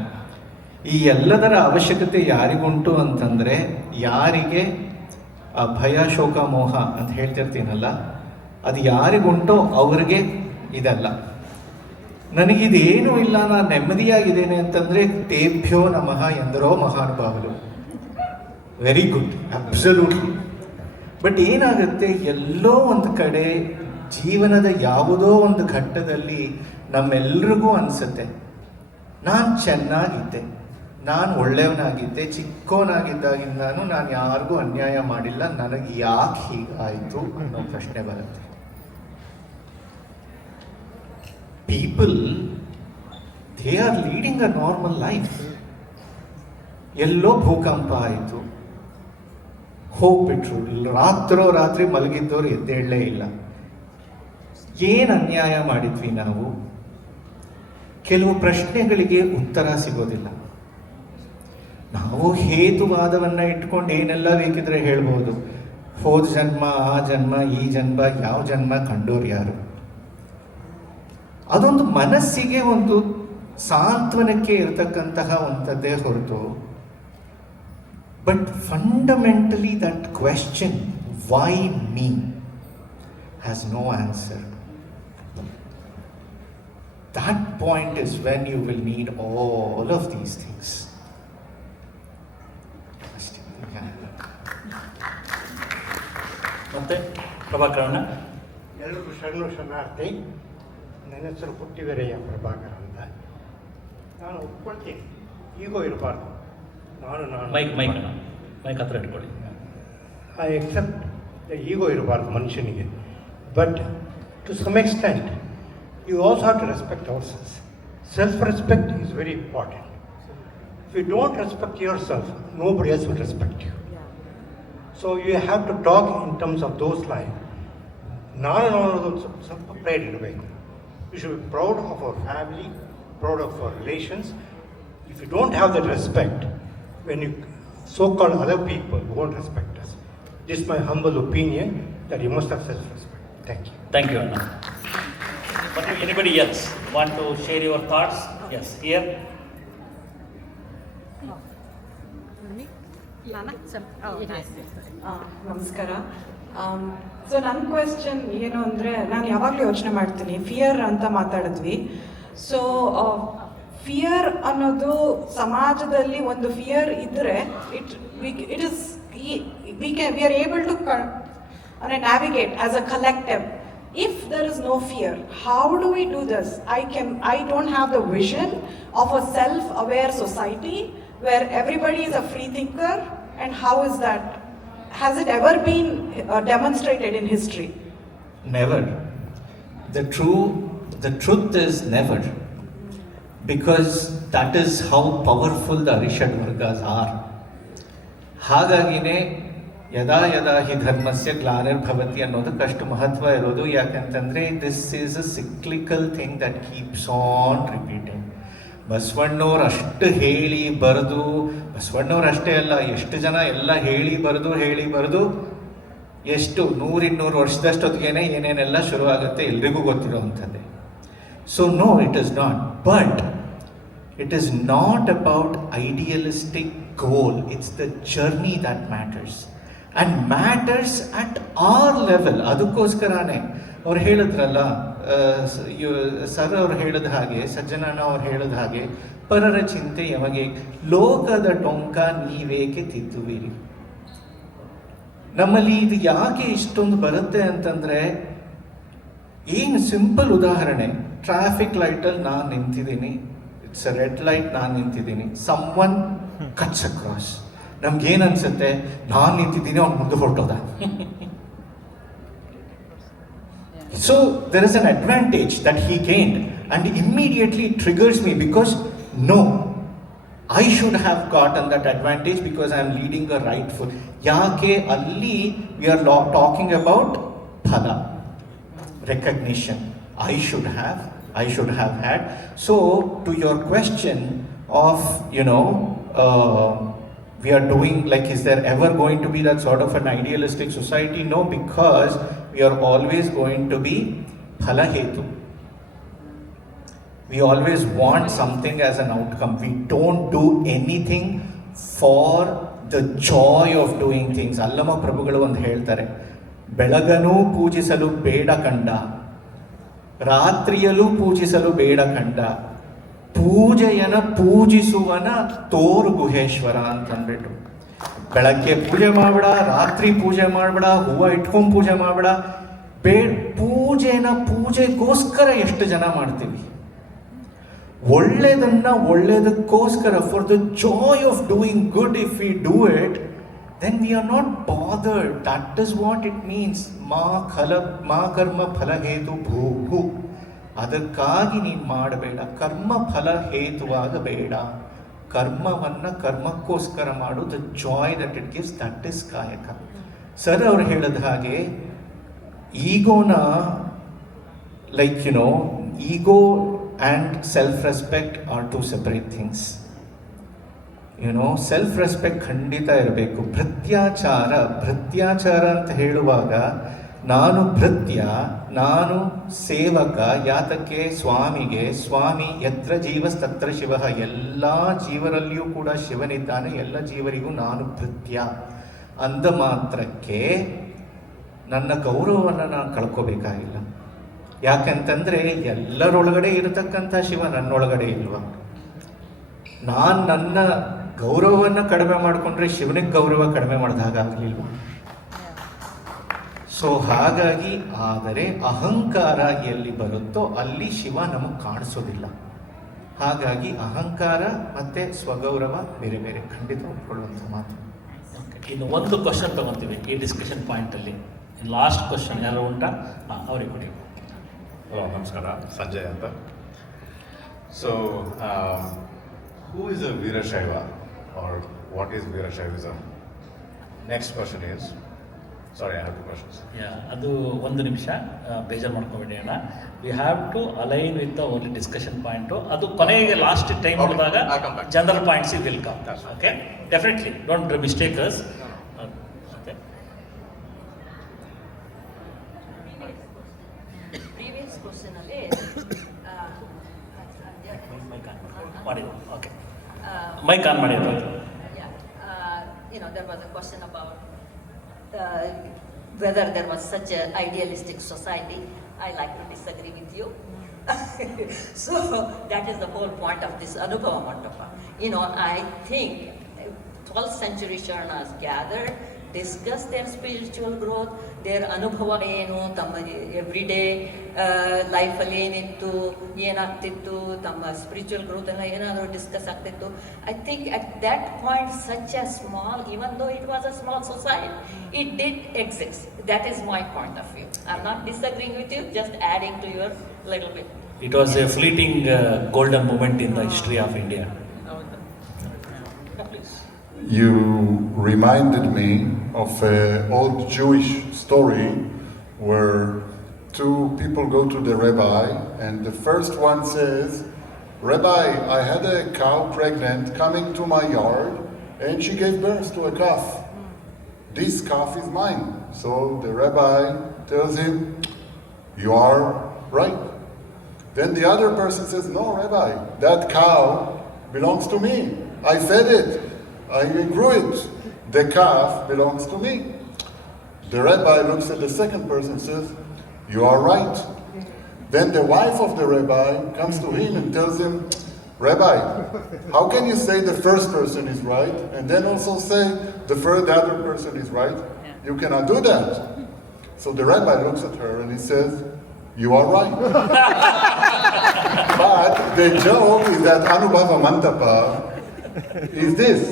ಈ ಎಲ್ಲದರ ಅವಶ್ಯಕತೆ ಯಾರಿಗುಂಟು ಅಂತಂದರೆ, ಯಾರಿಗೆ ಭಯ ಶೋಕ ಮೋಹ ಅಂತ ಹೇಳ್ತಿರ್ತೀನಲ್ಲ, ಅದು ಯಾರಿಗುಂಟೋ ಅವ್ರಿಗೆ ಇದಲ್ಲ. ನನಗಿದೇನೂ ಇಲ್ಲ, ನಾನು ನೆಮ್ಮದಿಯಾಗಿದ್ದೇನೆ ಅಂತಂದರೆ ತೇಭ್ಯೋ ನಮಃ ಎಂದರೋ ಮಹಾನುಭಾವರು. Very good, absolutely. ಬಟ್ ಏನಾಗುತ್ತೆ, ಎಲ್ಲೋ ಒಂದು ಕಡೆ ಜೀವನದ ಯಾವುದೋ ಒಂದು ಘಟ್ಟದಲ್ಲಿ ನಮ್ಮೆಲ್ರಿಗೂ ಅನಿಸುತ್ತೆ, ನಾನು ಚೆನ್ನಾಗಿದ್ದೆ, ನಾನು ಒಳ್ಳೆಯವನಾಗಿದ್ದೆ, ಚಿಕ್ಕವನಾಗಿದ್ದಾಗಿಂದಾನು ನಾನು ಯಾರಿಗೂ ಅನ್ಯಾಯ ಮಾಡಿಲ್ಲ, ನನಗೆ ಯಾಕೆ ಹೀಗಾಯಿತು ಅನ್ನೋ ಪ್ರಶ್ನೆ ಬರುತ್ತೆ. People, they are leading a normal life. ಎಲ್ಲೋ ಭೂಕಂಪ ಆಯಿತು, ಹೋಗ್ಬಿಟ್ರು, ರಾತ್ರಿ ಮಲಗಿದ್ದವ್ರು ಎದ್ದೇಳಲೇ ಇಲ್ಲ. ಏನು ಅನ್ಯಾಯ ಮಾಡಿದ್ವಿ ನಾವು? ಕೆಲವು ಪ್ರಶ್ನೆಗಳಿಗೆ ಉತ್ತರ ಸಿಗೋದಿಲ್ಲ. ನಾವು ಹೇತುವಾದವನ್ನು ಇಟ್ಕೊಂಡು ಏನೆಲ್ಲ ಬೇಕಿದ್ರೆ ಹೇಳ್ಬೋದು. ಹೋದ ಜನ್ಮ, ಆ ಜನ್ಮ, ಈ ಜನ್ಮ, ಯಾವ ಜನ್ಮ ಕಂಡೋರು ಯಾರು? ಅದೊಂದು ಮನಸ್ಸಿಗೆ ಒಂದು ಸಾಂತ್ವನಕ್ಕೆ ಇರತಕ್ಕಂತಹ ಒಂಥದ್ದೇ ಹೊರತು, but fundamentally that question, why me, has no answer. That point is when you will need all of these things. ಮತ್ತೆ ಪ್ರಭಾಕರಣ್ಣ. ಎಲ್ಲರಿಗೂ ಶರಣಾರ್ಥಿ. ನನ್ನ ಹೆಸರು ಪುಟ್ಟಿವೀರಯ್ಯ ಪ್ರಭಾಕರ್ ಅಂತ. ನಾನು ಒಪ್ಕೊಳ್ತೀನಿ, ಈಗೋ ಇರಬಾರ್ದು. ನಾನು ಮೈಕ್ ಹತ್ರ ಇಟ್ಕೊಳ್ಳಿ. ಐ ಎಕ್ಸೆಪ್ಟ್ ಈಗೋ ಇರಬಾರ್ದು ಮನುಷ್ಯನಿಗೆ, but to some extent you also have to respect ourselves. Self respect is very important. If you don't respect yourself, nobody else will respect you. So you have to talk in terms of those line. ನಾನು ಅನ್ನೋದು ಸ್ವಲ್ಪ pride ಇರಬೇಕು. You should be proud of our family, proud of our relations. If you don't have that respect, when you so-called other people won't respect us. This is my humble opinion, that you must have self-respect. Thank you. Thank you, Anna. But if anybody else want to share your thoughts? Yes, here. ನಮಸ್ಕಾರ. So ನನ್ನ question ಏನು ಅಂದರೆ, ನಾನು ಯಾವಾಗಲೂ ಯೋಚನೆ ಮಾಡ್ತೀನಿ, fear ಅಂತ ಮಾತಾಡಿದ್ವಿ. ಸೊ ಫಿಯರ್ ಅನ್ನೋದು ಸಮಾಜದಲ್ಲಿ ಒಂದು ಫಿಯರ್ ಇದ್ದರೆ it is we are able to navigate as a collective. If there is no fear, how do we do this? I don't have the vision of a self-aware society where everybody is a free thinker, and how is that? Has it ever been demonstrated in history? Never. The truth is never. Because that is how powerful the Arishad Vargas are. ಹಾಗಾಗಿನೇ ಯದಾ ಯದಾ ಹಿ ಧರ್ಮಸ್ಯ ಗ್ಲಾನಿರ್ಭವತಿ ಅನ್ನೋದಕ್ಕಷ್ಟು ಮಹತ್ವ ಇರೋದು. ಯಾಕಂತಂದರೆ this is a cyclical thing that keeps on repeating. ಬಸವಣ್ಣವ್ರು ಅಷ್ಟು ಹೇಳಿ ಬರೆದು, ಬಸವಣ್ಣವ್ರು ಅಷ್ಟೇ ಅಲ್ಲ, ಎಷ್ಟು ಜನ ಎಲ್ಲ ಹೇಳಿ ಬರೆದು ಎಷ್ಟು 100-200 ವರ್ಷದಷ್ಟೊತ್ತಿಗೆ ಏನೇನೆಲ್ಲ ಶುರುವಾಗುತ್ತೆ ಎಲ್ರಿಗೂ ಗೊತ್ತಿರೋವಂಥದ್ದೇ. So no, it is not. But it is not about idealistic goal. It's the journey that matters. And matters at our level. ಅದಕ್ಕೋಸ್ಕರನೇ ಅವ್ರು ಹೇಳಿದ್ರಲ್ಲ, ಸರ್ ಅವ್ರು ಹೇಳಿದ ಹಾಗೆ, ಸಜ್ಜನಣ್ಣ ಅವ್ರು ಹೇಳಿದ ಹಾಗೆ, ಪರರ ಚಿಂತೆ ಯಮಗೆ ಲೋಕದ ಟೊಂಕ ನೀವೇಕೆ ತಿದ್ದುವಿರಿ. ನಮ್ಮಲ್ಲಿ ಇದು ಯಾಕೆ ಇಷ್ಟೊಂದು ಬರುತ್ತೆ ಅಂತಂದರೆ, ಏನು ಸಿಂಪಲ್ ಉದಾಹರಣೆ, ಟ್ರಾಫಿಕ್ ಲೈಟಲ್ಲಿ ನಾನು ನಿಂತಿದ್ದೀನಿ, ಇಟ್ಸ್ ಅ ರೆಡ್ ಲೈಟ್, ನಾನು ನಿಂತಿದ್ದೀನಿ, ಸಮ್ವನ್ ಕಟ್ಸ್ ಅಕ್ರಾಸ್. ನಮ್ಗೇನು ಅನ್ಸುತ್ತೆ, ನಾನು ನಿಂತಿದ್ದೀನಿ, ಅವ್ನು ಮುಂದೆ ಹೊರಟೋದ. So there is an advantage that he gained and immediately it triggers me because no, I should have gotten that advantage because I am leading a rightful. ಯಾಕೆ ಅಲ್ಲಿ we are talking about phala, recognition. I should have had. So to your question of, we are doing, like, is there ever going to be that sort of an idealistic society? No, because we are always going to be phala hetu. We always want something as an outcome. We don't do anything for the joy of doing things. Allama Prabhugalu ಒಂದು ಹೇಳ್ತಾರೆ, ಬೆಳಗನೂ ಪೂಜಿಸಲು ಬೇಡ ಕಂಡ, ರಾತ್ರಿಯಲ್ಲೂ ಪೂಜಿಸಲು ಬೇಡ ಕಂಡ, ಪೂಜೆಯನ ಪೂಜಿಸುವನ ತೋರು ಗುಹೇಶ್ವರ ಅಂತಂದ್ಬಿಟ್ಟು. ಬೆಳಗ್ಗೆ ಪೂಜೆ ಮಾಡಬೇಡ, ರಾತ್ರಿ ಪೂಜೆ ಮಾಡಬೇಡ, ಹೂವು ಇಟ್ಕೊಂಡು ಪೂಜೆ ಮಾಡಬೇಡ. ಪೂಜೆಗೋಸ್ಕರ ಎಷ್ಟು ಜನ ಮಾಡ್ತೀವಿ, ಒಳ್ಳೆಯದಕ್ಕೋಸ್ಕರ, for the joy of doing good. If we do it, then we are not bothered. That is what it means. Ma karma phala hetu bhu. ಅದಕ್ಕಾಗಿ ನೀನು ಮಾಡಬೇಡ, ಕರ್ಮ ಫಲ ಹೇತುವಾಗಬೇಡ. ಕರ್ಮವನ್ನು ಕರ್ಮಕ್ಕೋಸ್ಕರ ಮಾಡು. The joy that it gives, that is kayaka. Sir ಅವ್ರು ಹೇಳಿದ ಹಾಗೆ, ಈಗೋನ, like ego and self respect are two separate things. Self respect ಖಂಡಿತ ಇರಬೇಕು. ಭೃತ್ಯಾಚಾರ ಅಂತ ಹೇಳುವಾಗ, ನಾನು ಭೃತ್ಯ, ನಾನು ಸೇವಕ. ಯಾತಕ್ಕೆ? ಸ್ವಾಮಿಗೆ. ಸ್ವಾಮಿ ಯತ್ರ ಜೀವಸ್ತತ್ರ ಶಿವ. ಎಲ್ಲ ಜೀವರಲ್ಲಿಯೂ ಕೂಡ ಶಿವನಿದ್ದಾನೆ, ಎಲ್ಲ ಜೀವರಿಗೂ ನಾನು ಭೃತ್ಯ ಅಂದ ಮಾತ್ರಕ್ಕೆ ನನ್ನ ಗೌರವವನ್ನು ನಾನು ಕಳ್ಕೋಬೇಕಾಗಿಲ್ಲ. ಯಾಕಂತಂದರೆ ಎಲ್ಲರೊಳಗಡೆ ಇರತಕ್ಕಂಥ ಶಿವ ನನ್ನೊಳಗಡೆ ಇಲ್ವಾ? ನಾನು ನನ್ನ ಗೌರವವನ್ನು ಕಡಿಮೆ ಮಾಡಿಕೊಂಡ್ರೆ ಶಿವನಿಗೆ ಗೌರವ ಕಡಿಮೆ ಮಾಡಿದ ಹಾಗಾಗಲಿಲ್ವ? ಸೊ ಹಾಗಾಗಿ, ಆದರೆ ಅಹಂಕಾರ ಎಲ್ಲಿ ಬರುತ್ತೋ ಅಲ್ಲಿ ಶಿವ ನಮಗೆ ಕಾಣಿಸೋದಿಲ್ಲ. ಹಾಗಾಗಿ ಅಹಂಕಾರ ಮತ್ತು ಸ್ವಗೌರವ ಬೇರೆ ಬೇರೆ, ಖಂಡಿತ ಒಪ್ಕೊಳ್ಳುವಂಥ ಮಾತು. ಓಕೆ. ಇನ್ನು ಒಂದು ಕ್ವಶನ್ ತೊಗೊತೀವಿ ಈ ಡಿಸ್ಕಷನ್ ಪಾಯಿಂಟಲ್ಲಿ. ಲಾಸ್ಟ್ ಕ್ವಶನ್ ಯಾರು ಉಂಟಾ? ಅವ್ರಿಗೆ ಕೊಡಿ. ಹಲೋ, ನಮಸ್ಕಾರ. ಸಂಜಯ್ ಅಂತ. So who is a Veerashaiva or what is Veerashaivism? Next question is, sorry, I have two questions. ಅದು ಒಂದು ನಿಮಿಷ, ಬೇಜಾರು ಮಾಡ್ಕೊಂಬಿಡಿ ಅಣ್ಣ. We have to align with the only discussion point. ಅದು ಕೊನೆಗೆ ಲಾಸ್ಟ್ ಟೈಮ್ Okay, ಹೋದಾಗ I'll come back. General points will come. That's fine. Okay, definitely don't mistake us. Okay, previous question ಅಲ್ಲಿ ಮೈಕ್ ಆನ್ ಮಾಡಿ. Okay, mic on ಮಾಡಿ. there was a question about whether there was such an idealistic society. I like to disagree with you. So that is the whole point of this Anubhava Mandapa. I think 12th century Sharanas gathered, discussed their spiritual growth, their Anubhava ಏನು, ತಮ್ಮ everyday ಲೈಫಲ್ಲಿ ಏನಿತ್ತು, ಏನಾಗ್ತಿತ್ತು, ತಮ್ಮ spiritual growth ಎಲ್ಲ ಏನಾದರೂ discuss ಆಗ್ತಿತ್ತು. I think at that point such a small, even though it was a small society, it did exist. That is my point of view. I am not disagreeing with you, just adding to your little bit. It was a fleeting golden moment in the history of India. You reminded me of an old Jewish story where two people go to the rabbi, and the first one says, "Rabbi, I had a cow pregnant coming to my yard, and she gave birth to a calf. This calf is mine." So the rabbi tells him, "You are right." Then the other person says, "No, Rabbi, that cow belongs to me. I fed it. I grew it. The calf belongs to me." The rabbi looks at the second person and says, "You are right." Then the wife of the rabbi comes to him and tells him, "Rabbi, how can you say the first person is right and then also say the other person is right? You cannot do that." So the rabbi looks at her and he says, "You are right." But the joke is that Anubhava Mandapa is this.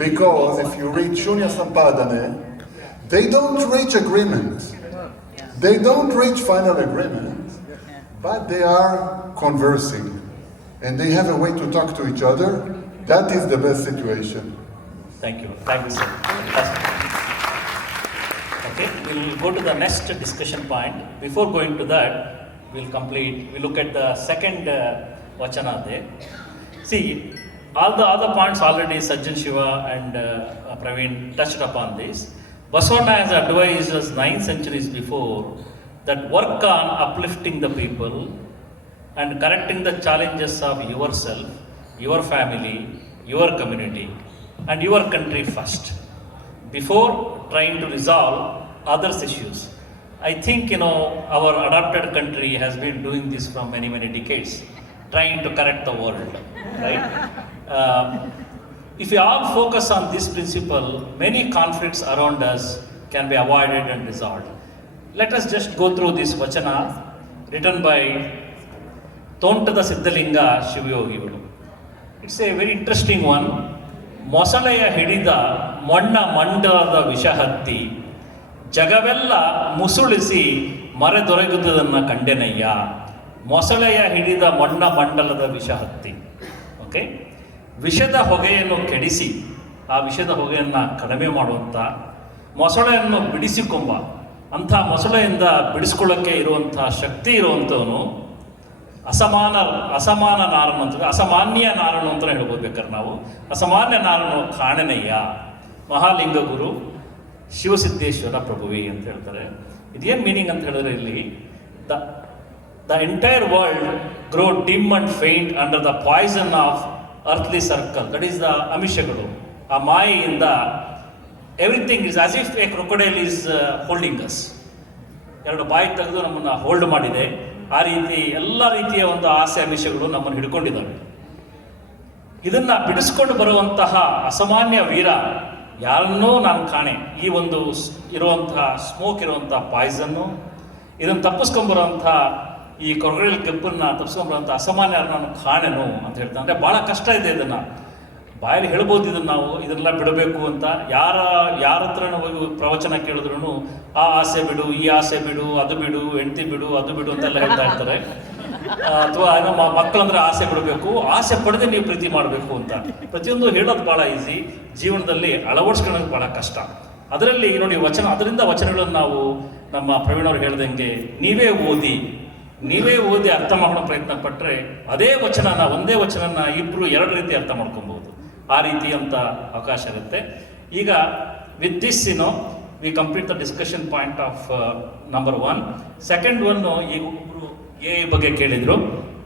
Because if you read Shunya Sampadane, they don't reach agreement. They don't reach final agreement, but they are conversing. And they have a way to talk to each other. That is the best situation. Thank you, sir. Okay, we'll go to the next discussion point. Before going to that, we'll look at the second vachana there. See, all the points already Sajjan Shiva and Praveen touched upon this. Basavana has advised us 9 centuries before that work on uplifting the people and correcting the challenges of yourself, your family, your community, and your country first, before trying to resolve others' issues. I think, our adopted country has been doing this from many, many decades, trying to correct the world, right? If we all focus on this principle, many conflicts around us can be avoided and resolved. Let us just go through this vachana written by Tontada Siddhalinga Shivayogivaru. It's a very interesting one. ಮೊಸಳೆಯ ಹಿಡಿದ ಮಣ್ಣ ಮಂಡಲದ ವಿಷಹತ್ತಿ ಜಗವೆಲ್ಲ ಮುಸುಳಿಸಿ ಮರೆದೊರಗುವುದನ್ನು ಕಂಡೆನಯ್ಯ. ಮೊಸಳೆಯ ಹಿಡಿದ ಮಣ್ಣ ಮಂಡಲದ ವಿಷಹತ್ತಿ. Okay, ವಿಷದ ಹೊಗೆಯನ್ನು ಕೆಡಿಸಿ ಆ ವಿಷದ ಹೊಗೆಯನ್ನು ಕಡಿಮೆ ಮಾಡುವಂಥ, ಮೊಸಳೆಯನ್ನು ಬಿಡಿಸಿಕೊಂಬ ಅಂಥ ಮೊಸಳೆಯಿಂದ ಬಿಡಿಸ್ಕೊಳ್ಳೋಕ್ಕೆ ಇರುವಂಥ ಶಕ್ತಿ ಇರುವಂಥವನು ಅಸಮಾನ ನಾರನು ಅಂತಂದರೆ ಅಸಾಮಾನ್ಯ ನಾರನು ಅಂತಲೇ ಹೇಳ್ಬೋದು ಬೇಕಾದ್ರೆ ನಾವು. ಅಸಾಮಾನ್ಯ ನಾರನು ಕಾಣೆನಯ್ಯ ಮಹಾಲಿಂಗ ಗುರು ಶಿವಸಿದ್ದೇಶ್ವರ ಪ್ರಭುವಿ ಅಂತ ಹೇಳ್ತಾರೆ. ಇದೇನು ಮೀನಿಂಗ್ ಅಂತ ಹೇಳಿದ್ರೆ ಇಲ್ಲಿ the entire world grow dim and faint under the poison of earthly circle, that is the ಅಮಿಷಗಳು, ಆ ಮಾಯೆಯಿಂದ everything is as if a crocodile is holding us. ಎರಡು ಬಾಯಿ ತೆಗೆದು ನಮ್ಮನ್ನು ಹೋಲ್ಡ್ ಮಾಡಿದೆ. ಆ ರೀತಿ ಎಲ್ಲ ರೀತಿಯ ಒಂದು ಆಸೆ ಅಮಿಷಗಳು ನಮ್ಮನ್ನು ಹಿಡ್ಕೊಂಡಿದ್ದಾವೆ. ಇದನ್ನು ಬಿಡಿಸ್ಕೊಂಡು ಬರುವಂತಹ ಅಸಾಮಾನ್ಯ ವೀರ ಯಾರನ್ನೂ ನಾನು ಕಾಣೆ. ಈ ಒಂದು ಇರುವಂತಹ ಸ್ಮೋಕ್ ಇರುವಂಥ ಪಾಯ್ಸನ್ನು, ಇದನ್ನು ತಪ್ಪಿಸ್ಕೊಂಬರುವಂಥ ಈ ಕೊರಗಡೆಯಲ್ಲಿ ಕೆಂಪನ್ನು ತಪ್ಪಿಸ್ಕೊಂಬರುವಂಥ ಅಸಾಮಾನ್ಯ ನಾನು ಕಾಣೆನು ಅಂತ ಹೇಳ್ತಾನೆ. ಅಂದರೆ ಭಾಳ ಕಷ್ಟ ಇದೆ ಇದನ್ನು ಬಾಯಲ್ಲಿ ಹೇಳ್ಬೋದು ಇದನ್ನು ನಾವು ಇದನ್ನೆಲ್ಲ ಬಿಡಬೇಕು ಅಂತ. ಯಾರ ಹತ್ರ ಹೋಗಿ ಪ್ರವಚನ ಕೇಳಿದ್ರು ಆ ಆಸೆ ಬಿಡು, ಈ ಆಸೆ ಬಿಡು, ಅದು ಬಿಡು, ಹೆಂಡತಿ ಬಿಡು, ಅದು ಬಿಡು ಅಂತೆಲ್ಲ ಹೇಳ್ತಾ ಇರ್ತಾರೆ. ಅಥವಾ ಏನೋ ಮಕ್ಕಳಂದ್ರೆ ಆಸೆ ಬಿಡಬೇಕು, ಆಸೆ ಪಡೆದೇ ನೀವು ಪ್ರೀತಿ ಮಾಡಬೇಕು ಅಂತ. ಪ್ರತಿಯೊಂದು ಹೇಳೋದು ಭಾಳ ಈಸಿ, ಜೀವನದಲ್ಲಿ ಅಳವಡಿಸ್ಕೊಳ್ಳೋದು ಭಾಳ ಕಷ್ಟ. ಅದರಲ್ಲಿ ನೋಡಿ ಅದರಿಂದ ವಚನಗಳನ್ನು ನಾವು ನಮ್ಮ ಪ್ರವೀಣ್ ಅವ್ರು ಹೇಳ್ದಂಗೆ ನೀವೇ ಓದಿ ಅರ್ಥ ಮಾಡ್ಕೊಳ್ಳೋ ಪ್ರಯತ್ನ ಪಟ್ಟರೆ ಅದೇ ಒಂದೇ ವಚನನ ಇಬ್ಬರು ಎರಡು ರೀತಿ ಅರ್ಥ ಮಾಡ್ಕೊಬೋದು. ಆ ರೀತಿ ಅಂತ ಅವಕಾಶ ಇರುತ್ತೆ. ಈಗ with this we complete the discussion point of number 1. Second one ಈಗ ಒಬ್ಬರು ಎ ಬಗ್ಗೆ ಕೇಳಿದ್ರು.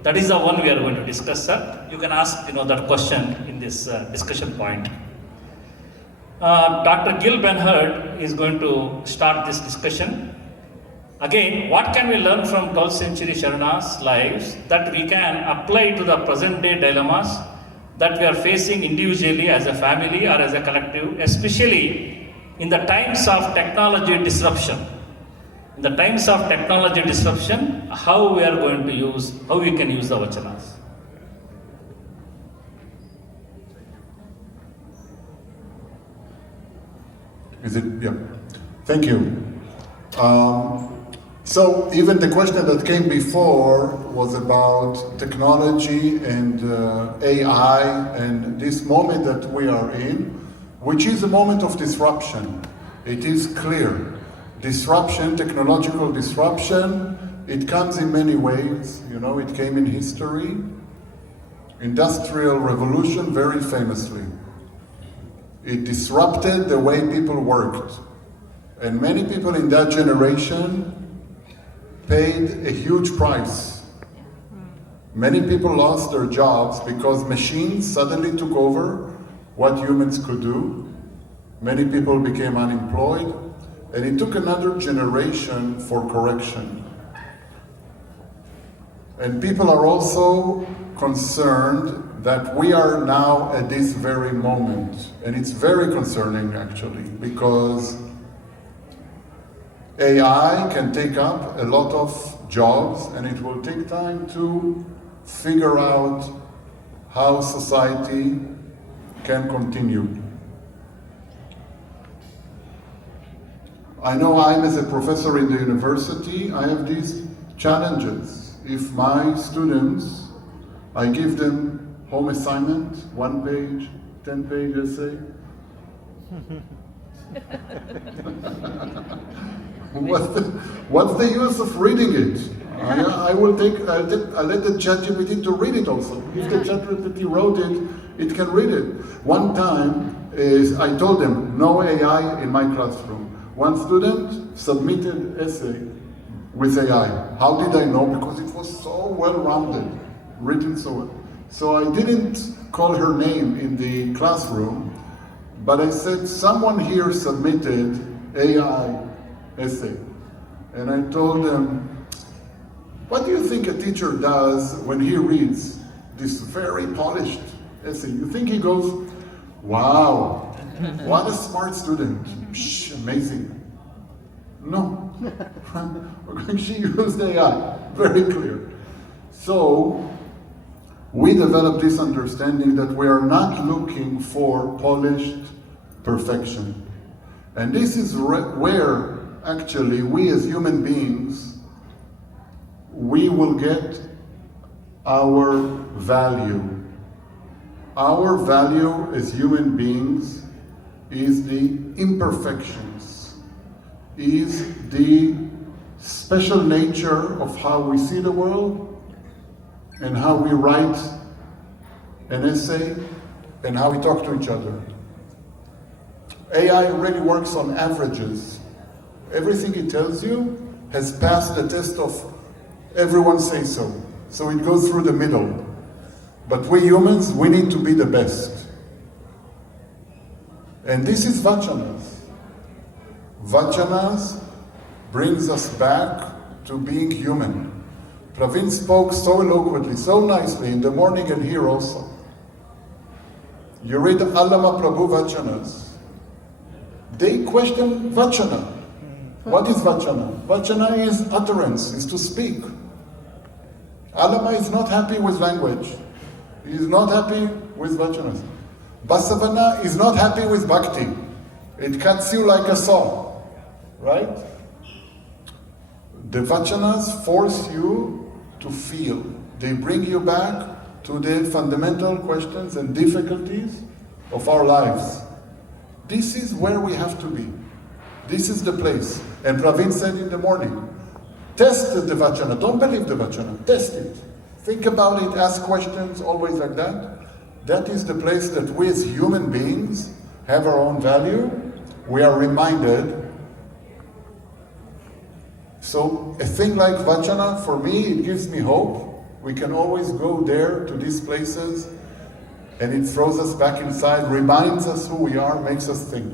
That is the one we are going to discuss, sir. You can ask that question in this discussion point. Dr. Gil Benhard is going to start this discussion. Again, what can we learn from 12th century Sharana's lives that we can apply to the present day dilemmas that we are facing individually, as a family or as a collective, especially in the times of technology disruption. In the times of technology disruption, how we can use the vachanas. Is it? Yeah. Thank you. So even the question that came before was about technology and AI and this moment that we are in, which is a moment of disruption. It is clear. Disruption, technological disruption, it comes in many ways. It came in history. Industrial Revolution, very famously. It disrupted the way people worked. And many people in that generation paid a huge price. Many people lost their jobs because machines suddenly took over what humans could do. Many people became unemployed, and it took another generation for correction. And people are also concerned that we are now at this very moment. And it's very concerning, actually, because AI can take up a lot of jobs, and it will take time to figure out how society can continue. I know as a professor in the university, I have these challenges. If my students, I give them home assignment, 1 page, 10-page essay. What's the use of reading it? I'll let the ChatGPT to read it also. If the ChatGPT wrote it, it can read it. One time, I told them, no AI in my classroom. One student submitted essay with AI. How did I know? Because it was so well-rounded, written so well. So I didn't call her name in the classroom, but I said, someone here submitted AI essay. And I told them, what do you think a teacher does when he reads this very polished essay? You think he goes, wow, what a smart student, amazing. No, she used AI, very clear. So we developed this understanding that we are not looking for polished perfection. And this is where actually we as human beings, we will get our value. Our value as human beings is the imperfections, is the special nature of how we see the world and how we write an essay and how we talk to each other. AI already works on averages. Everything it tells you has passed the test of everyone say so. So it goes through the middle. But we humans, we need to be the best. And this is vachanas. Vachanas brings us back to being human. Praveen spoke so eloquently, so nicely in the morning and here also. You read Allama Prabhu Vachanas. They question vachana. What is vachana? Vachana is utterance, is to speak. Allama is not happy with language. He is not happy with vachanas. Basavana is not happy with bhakti. It cuts you like a saw, right? The vachanas force you to feel. They bring you back to the fundamental questions and difficulties of our lives. This is where we have to be. This is the place. And Praveen said in the morning, test the vachana. Don't believe the vachana. Test it. Think about it. Ask questions, always like that. That is the place that we as human beings have our own value. We are reminded. So a thing like vachana, for me, it gives me hope. We can always go there to these places, and it throws us back inside, reminds us who we are, makes us think.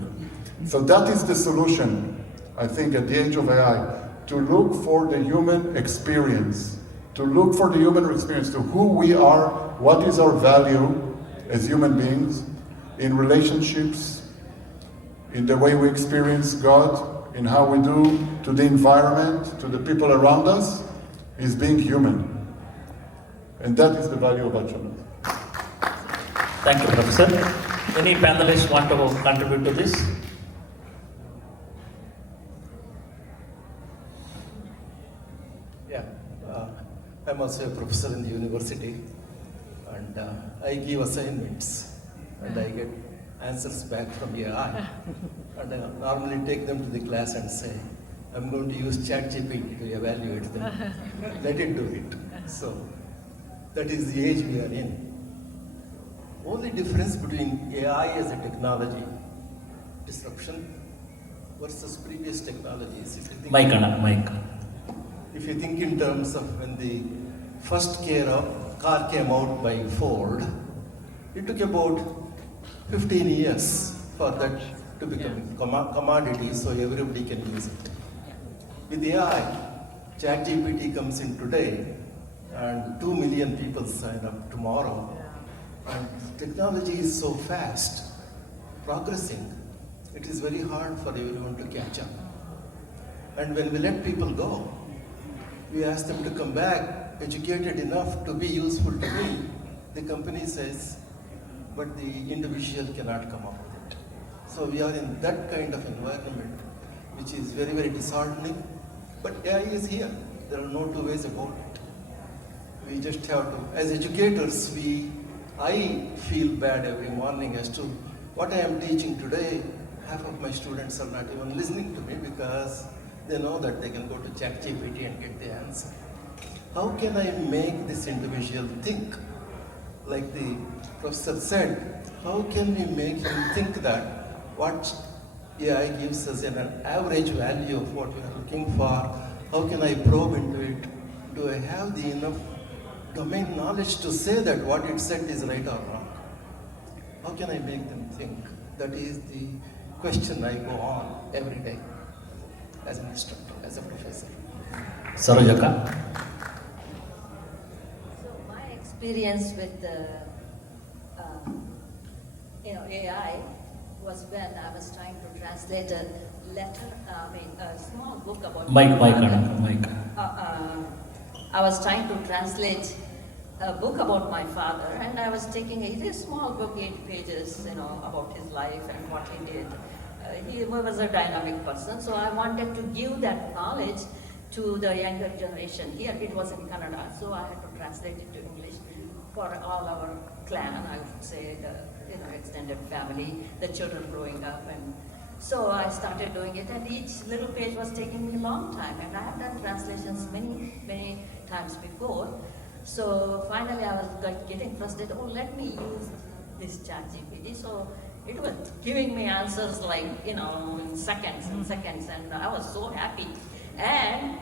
So that is the solution, I think, at the age of AI, to look for the human experience, to look for the human experience, to who we are, what is our value as human beings, in relationships, in the way we experience God, in how we do to the environment, to the people around us, is being human. And that is the value of Vachana. Thank you, Professor. Any panelists want to contribute to this? Yeah, I'm also a professor in the university, and I give assignments, and I get answers back from AI. And I normally take them to the class and say, I'm going to use ChatGPT to evaluate them. Let it do it. So that is the age we are in. Only difference between AI as a technology, disruption, versus previous technologies. Mike, Mike. If you think in terms of when the first car came out by Ford, it took about 15 years for that to become commodity, so everybody can use it. With AI, ChatGPT comes in today, and 2 million people sign up tomorrow. And technology is so fast, progressing, it is very hard for everyone to catch up. And when we let people go, we ask them to come back educated enough to be useful to me. The company says, but the individual cannot come up with it. So we are in that kind of environment, which is very, very disheartening. But AI is here. There are no two ways about it. We just have to, as educators, I feel bad every morning as to what I am teaching today. Half of my students are not even listening to me because they know that they can go to ChatGPT and get the answer. How can I make this individual think? Like the professor said, how can we make him think that what AI gives us an average value of what we are looking for? How can I probe into it? Do I have the enough domain knowledge to say that what it said is right or wrong? How can I make them think? That is the question I go on every day as an instructor, as a professor. Sarojaka. So my experience with AI was when I was trying to translate a a small book about Mike. I was trying to translate a book about my father, and I was taking a small book, 8 pages, about his life and what he did. He was a dynamic person, so I wanted to give that knowledge to the younger generation. Here it was in Kannada, so I had to translate it to English for all our clan, I would say, the extended family, the children growing up. And so I started doing it, and each little page was taking me a long time, and I have done translations many times before. So finally I was getting frustrated. Let me use this ChatGPT. So it was giving me answers like, in seconds, and I was so happy. And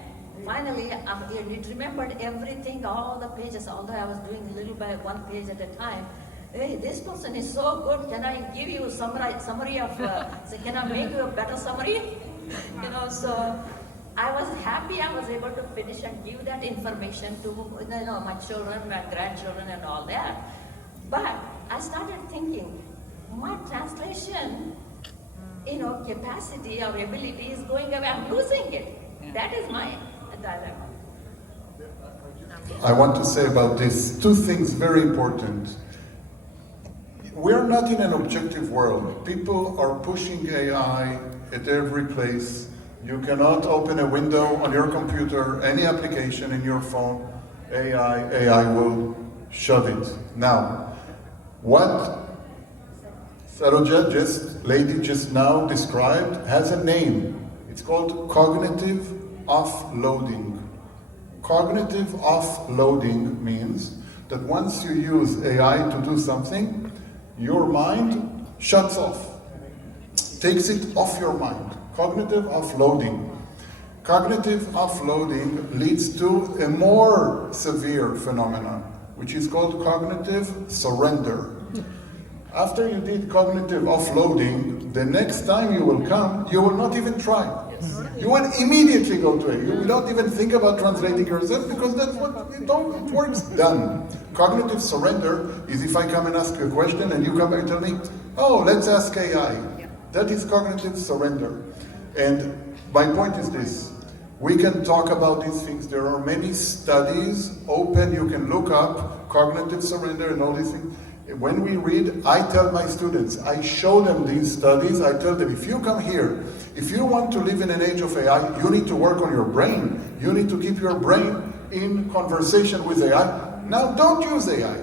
finally, it remembered everything, all the pages, although I was doing little by one page at a time. Hey, this person is so good. Can I give you a summary of, can I make you a better summary? So I was happy I was able to finish and give that information to my children and grandchildren and all that. But I started thinking, my translation, capacity or ability is going away. I'm losing it. That is my dilemma. I want to say about this 2 things very important. we're not in an objective world. People are pushing AI at every place. You cannot open a window on your computer, any application in your phone, AI will shove it. Now, what lady just now described has a name. It's called cognitive offloading. Cognitive offloading means that once you use AI to do something, your mind shuts off, takes it off your mind. Cognitive offloading. Cognitive offloading leads to a more severe phenomenon, which is called cognitive surrender. After you did cognitive offloading, the next time you will come, you will not even try. You will immediately go to it. You will not even think about translating yourself because that's what it works. Done. Cognitive surrender is if I come and ask you a question and you come back and tell me, oh, let's ask AI. That is cognitive surrender. And my point is this. We can talk about these things. There are many studies open. You can look up cognitive surrender and all these things. When we read, I tell my students, I show them these studies, I tell them, if you come here, if you want to live in an age of AI, you need to work on your brain. You need to keep your brain in conversation with AI. Now, don't use AI.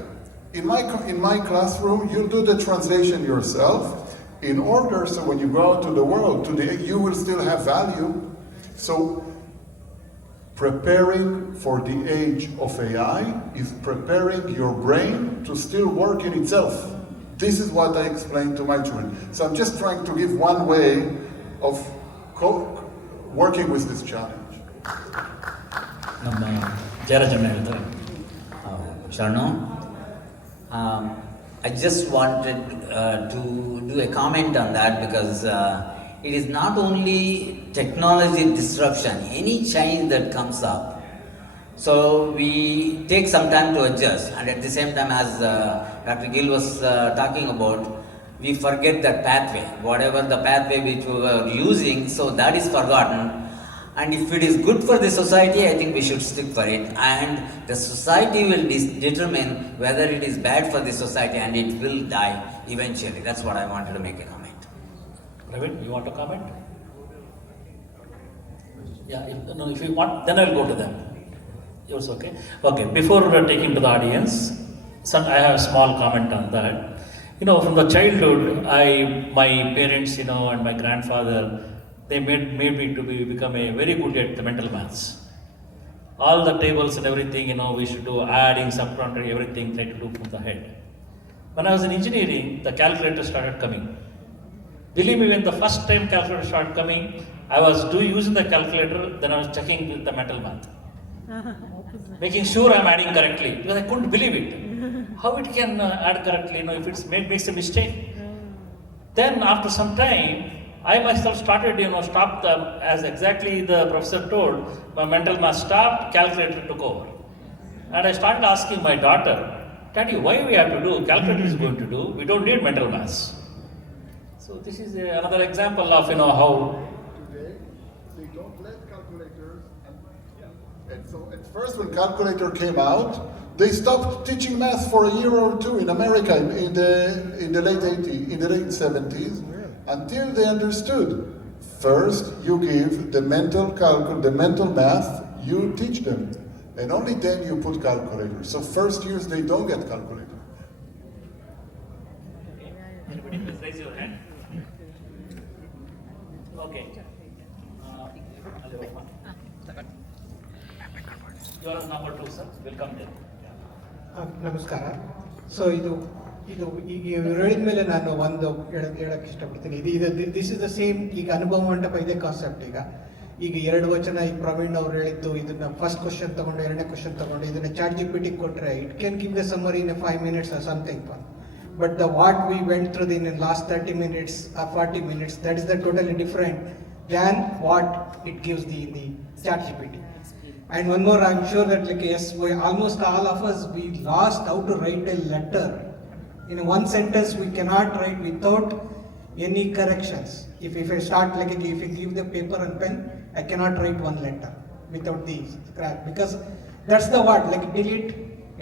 In my classroom, you'll do the translation yourself in order so when you go out to the world, you will still have value. So, preparing for the age of AI is preparing your brain to still work in itself. This is what I explain to my children. So I'm just trying to give one way of working with this challenge. ನಮ್ಮ ಜಯರಾಜಣ್ಣ ಹೇಳಿದ್ರು ಶರಣು I just wanted to do a comment on that because it is not only technology disruption, any change that comes up. So we take some time to adjust, and at the same time, as Dr. Gill was talking about, we forget that pathway, whatever the pathway which we were using, so that is forgotten. And if it is good for the society, I think we should stick for it. And the society will determine whether it is bad for the society, and it will die eventually. That's what I wanted to make a comment. Praveen, you want to comment? Yeah, if you want, then I'll go to them. Yours okay? Okay, before taking to the audience, I have a small comment on that. You know, from the childhood, my parents, and my grandfather, they made me to become a very good at the mental maths. All the tables and everything, we should do adding, subtracting, everything, try to do from the head. When I was in engineering, the calculator started coming. Believe me, when the first time calculator started coming, I was using the calculator, then I was checking with the mental math. Making sure I'm adding correctly, because I couldn't believe it. How it can add correctly, if it makes a mistake. Then after some time, I myself started, stopped as exactly the professor told, my mental math stopped, calculator took over. And I started asking my daughter, Daddy, why we have to do? Calculator is going to do, we don't need mental maths. So this is another example of how today they don't let calculators. And so at first, when calculator came out, they stopped teaching math for a year or two in America in the late 80s, in the late 70s, until they understood. First, you give the mental math, you teach them, and only then you put calculators. So first years they don't get calculator. Anybody please raise your hand. Okay. You are number 2, sir. Welcome there. ನಮಸ್ಕಾರ. So ಇದು ಈಗ ಹೇಳಿದ ಮೇಲೆ ನಾನು ಒಂದು ಹೇಳಕ್ಕೆ ಇಷ್ಟಪಡ್ತೀನಿ. This is the same. ಈಗ ಅನುಭವ ಮಂಟಪ ಇದೆ ಕಾನ್ಸೆಪ್ಟ್. ಈಗ 2 ವಚನ ಈಗ ಪ್ರವೀಣ್ ಅವ್ರು ಹೇಳಿದ್ದು, ಇದನ್ನ ಫಸ್ಟ್ ಕ್ವಶನ್ ತಗೊಂಡು 2ನೇ ಕ್ವಶನ್ ತಗೊಂಡು ಇದನ್ನ ಚಾಟ್ GPT ಕೊಟ್ಟರೆ it can give the summary in 5 minutes or something. But what we went through in the last 30 minutes or 40 minutes, that is totally different than what it gives the chat GPT. And one more, I'm sure that yes, almost all of us, we lost how to write a letter. In one sentence, we cannot write without any corrections. If I start if you give the paper and pen, I cannot write one letter without the scratch, because that's the word, delete,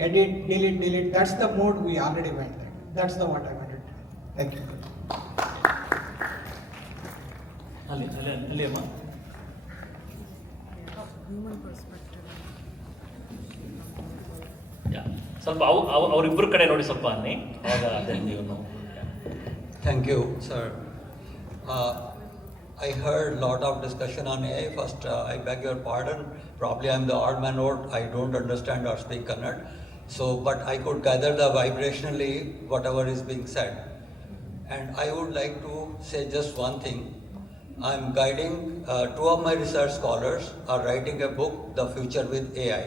edit, delete. That's the mode we already went. That's the what I wanted. Thank you. ಅಲ್ಲಿ ಅಮ್ಮ. ಸ್ವಲ್ಪ ಅವರಿಬ್ಬರ ಕಡೆ ನೋಡಿ ಸ್ವಲ್ಪ ಅನ್ನಿ ಆವಾಗ ಅದೇ ನೀವು. Thank you, sir. I heard a lot of discussion on AI. First, I beg your pardon. Probably I'm the odd man out. I don't understand or speak Kannada. So, but I could gather the vibrationally whatever is being said. And I would like to say just one thing. I'm guiding, two of my research scholars are writing a book, The Future with AI.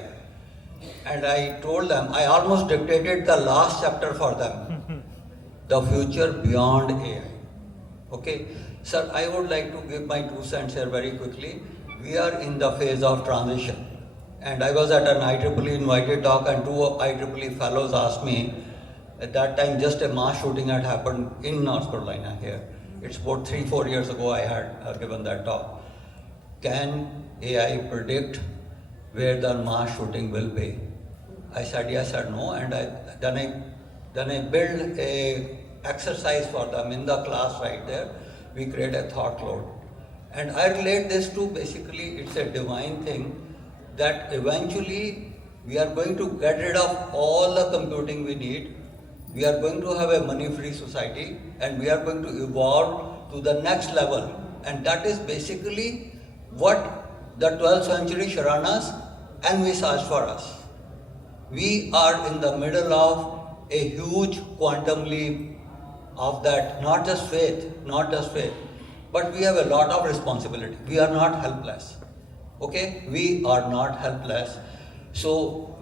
And I told them, I almost dictated the last chapter for them. The future beyond AI. Okay, sir, I would like to give my 2 cents here very quickly. We are in the phase of transition. And I was at an IEEE invited talk and 2 IEEE fellows asked me, at that time just a mass shooting had happened in North Carolina here. It's about 3-4 years ago I had given that talk. Can AI predict where the mass shooting will be? I said yes or no, and then I build a exercise for them in the class right there. We create a thought cloud. And I relate this to basically it's a divine thing that eventually we are going to get rid of all the computing we need. We are going to have a money-free society and we are going to evolve to the next level. And that is basically what the 12th century Sharanas envisaged for us. We are in the middle of a huge quantum leap of that, not just faith, but we have a lot of responsibility. We are not helpless. Okay? We are not helpless. So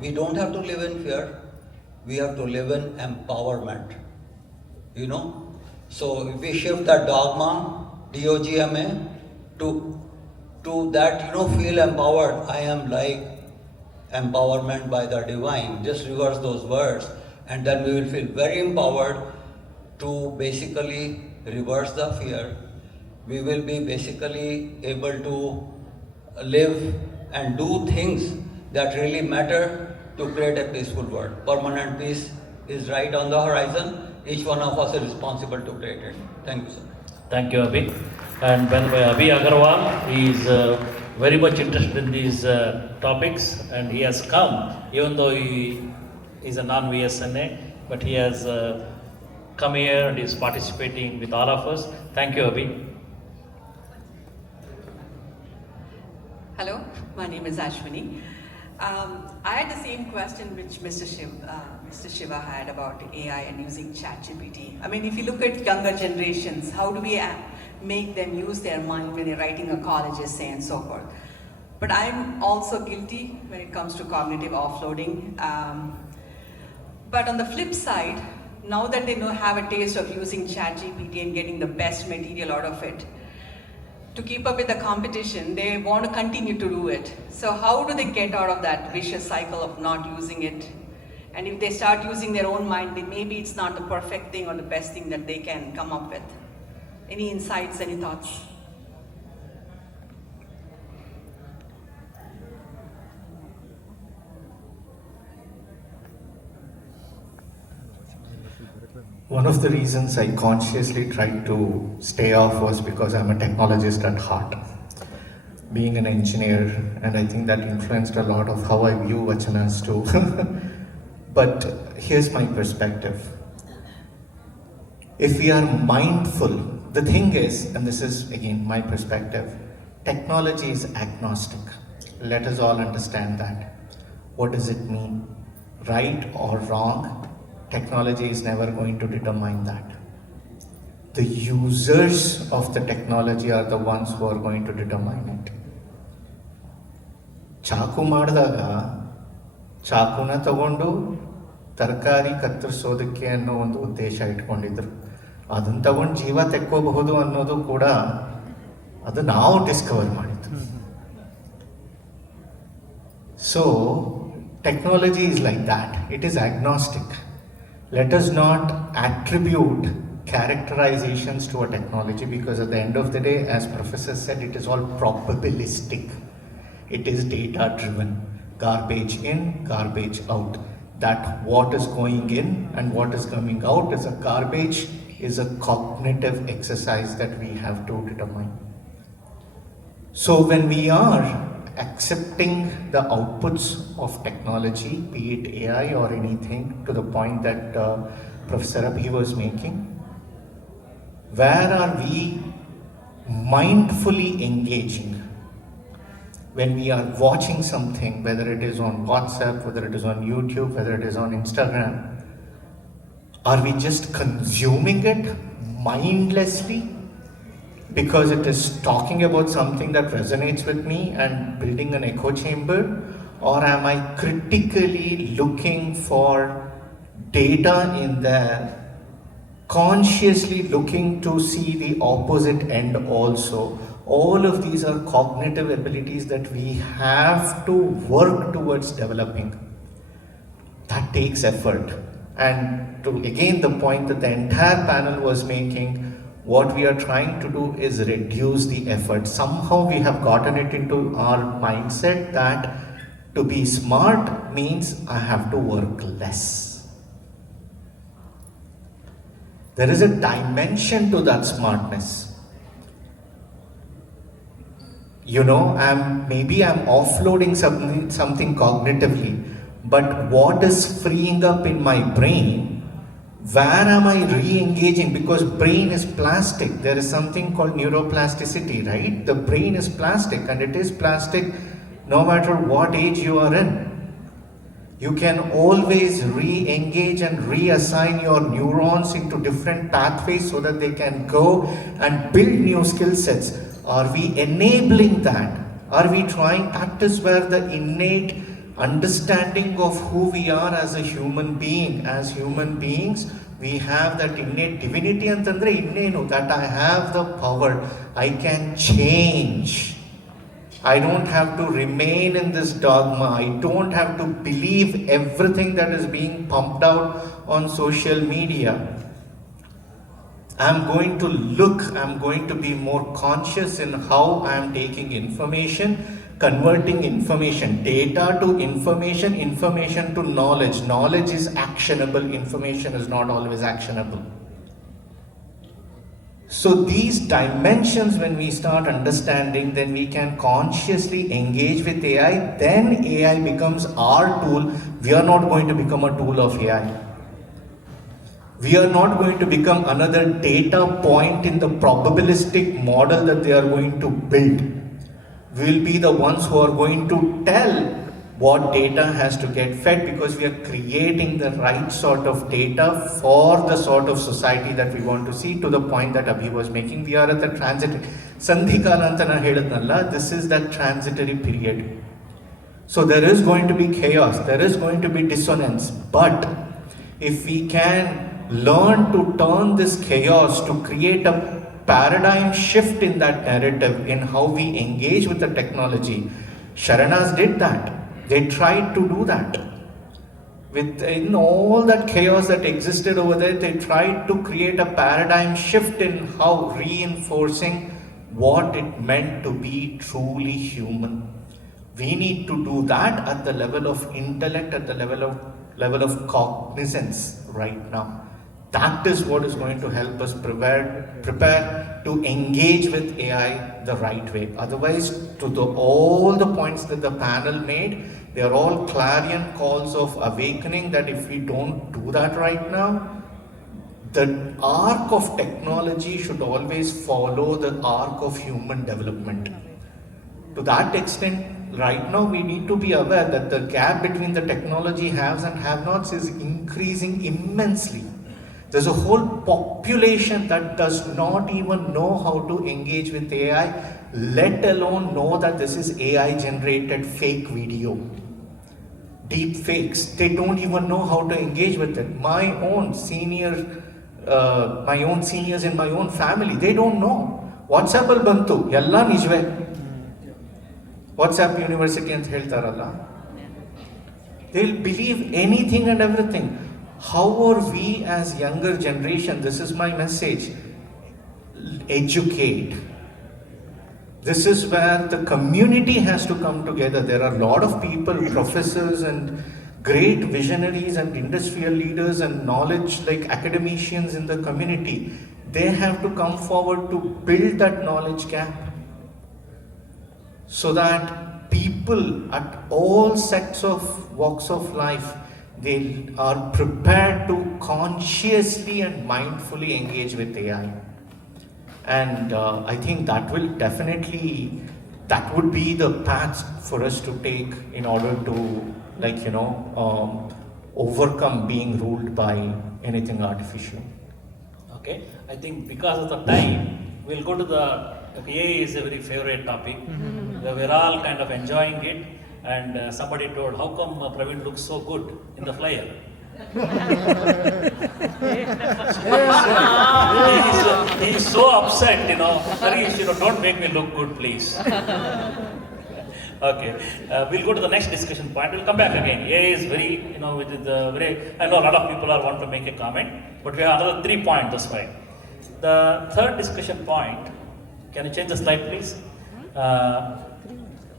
we don't have to live in fear. We have to live in empowerment. You know? So if we shift that dogma, DOGMA, to that, feel empowered. I am like empowerment by the divine. Just reverse those words and then we will feel very empowered to basically reverse the fear. We will be basically able to live and do things that really matter to create a peaceful world. Permanent peace is right on the horizon. Each one of us is responsible to create it. Thank you, sir. Thank you, Abhi. And by Abhi Agarwal, he is very much interested in these topics and he has come, even though he is a non-VSNA, but he has come here and is participating with all of us. Thank you, Abhi. Hello, my name is Ashwini. I had the same question which Mr. Shiva had about AI and using ChatGPT. I mean, if you look at younger generations, how do we make them use their mind when they're writing a college essay and so forth? But I'm also guilty when it comes to cognitive offloading. But on the flip side, now that they have a taste of using ChatGPT and getting the best material out of it, to keep up with the competition, they want to continue to do it. So how do they get out of that vicious cycle of not using it? And if they start using their own mind, then maybe it's not the perfect thing or the best thing that they can come up with. Any insights, any thoughts? One of the reasons I consciously tried to stay off was because I'm a technologist at heart. Being an engineer, and I think that influenced a lot of how I view vachanas too. But here's my perspective. If we are mindful, the thing is, and this is again my perspective, technology is agnostic. Let us all understand that. What does it mean? Right or wrong? Technology is never going to determine that. The users of the technology are the ones who are going to determine it. ಚಾಕು ಮಾಡಿದಾಗ ಚಾಕುನ ತಗೊಂಡು ತರಕಾರಿ ಕತ್ತರಿಸೋದಕ್ಕೆ ಅನ್ನೋ ಒಂದು ಉದ್ದೇಶ ಇಟ್ಕೊಂಡಿದ್ರು. ಅದನ್ನು ತಗೊಂಡು ಜೀವ ತೆಕ್ಕೋಬಹುದು ಅನ್ನೋದು ಕೂಡ ಅದು ನಾವು ಡಿಸ್ಕವರ್ ಮಾಡಿದ್ದು. So technology is like that. It is agnostic. Let us not attribute characterizations to a technology, because at the end of the day, as Professor said, it is all probabilistic. It is data driven. Garbage in, garbage out. That what is going in and what is coming out is a garbage is a cognitive exercise that we have to determine. So when we are accepting the outputs of technology, be it AI or anything, to the point that Professor Abhi was making, where are we mindfully engaging? When we are watching something, whether it is on WhatsApp, whether it is on YouTube, whether it is on Instagram, are we just consuming it mindlessly because it is talking about something that resonates with me and building an echo chamber? Or am I critically looking for data in there, consciously looking to see the opposite end also? All of these are cognitive abilities that we have to work towards developing. That takes effort. And to again the point that the entire panel was making, what we are trying to do is reduce the effort. Somehow we have gotten it into our mindset that to be smart means I have to work less. There is a dimension to that smartness. You know, maybe I'm offloading something cognitively, but what is freeing up in my brain? Where am I re-engaging? Because brain is plastic. There is something called neuroplasticity, right? The brain is plastic, and it is plastic no matter what age you are in. You can always re-engage and reassign your neurons into different pathways so that they can go and build new skill sets. Are we enabling that? Are we trying? That is where the innate understanding of who we are as a human being. As human beings, we have that innate divinity antandre innenu, that I have the power. I can change. I don't have to remain in this dogma. I don't have to believe everything that is being pumped out on social media. I'm going to be more conscious in how I'm taking information, converting information, data to information, information to knowledge. Knowledge is actionable, information is not always actionable. So these dimensions, when we start understanding, then we can consciously engage with AI, then AI becomes our tool. We are not going to become a tool of AI. We are not going to become another data point in the probabilistic model that they are going to build. We will be the ones who are going to tell what data has to get fed, because we are creating the right sort of data for the sort of society that we want to see. To the point that Abhi was making, we are at the transitory Sandhikala anta na heladnalla, this is that transitory period. So there is going to be chaos, there is going to be dissonance, but if we can learn to turn this chaos to create a paradigm shift in that narrative, in how we engage with the technology. Sharanas did that. They tried to do that. In all that chaos that existed over there, they tried to create a paradigm shift in how reinforcing what it meant to be truly human. We need to do that at the level of intellect, at the level of cognizance right now. That is what is going to help us prepare to engage with AI the right way. Otherwise, all the points that the panel made, they are all clarion calls of awakening, that if we don't do that right now, the arc of technology should always follow the arc of human development. To that extent, right now we need to be aware that the gap between the technology haves and have-nots is increasing immensely. There's a whole population that does not even know how to engage with AI, let alone know that this is AI generated fake video. Deep fakes. They don't even know how to engage with it. My own seniors in my own family, they don't know. WhatsApp al bantu, yalla nijve. WhatsApp University ant heltaralla. They'll believe anything and everything. How are we as younger generation? This is my message. Educate. This is where the community has to come together. There are a lot of people, professors and great visionaries and industrial leaders and knowledge like academicians in the community, they have to come forward to build that knowledge gap so that people at all sects of walks of life, they are prepared to consciously and mindfully engage with AI. And I think that will definitely, that would be the path for us to take in order to, like, overcome being ruled by anything artificial. Okay, I think because of the time, we'll go to the AI is a very favorite topic. We're all kind of enjoying it, and somebody told, how come Praveen looks so good in the flyer? He's so upset, Harish, don't make me look good, please. Okay, we'll go to the next discussion point. We'll come back again. AI is very, I know a lot of people want to make a comment, but we have another 3 points this way. The third discussion point, can you change the slide, please?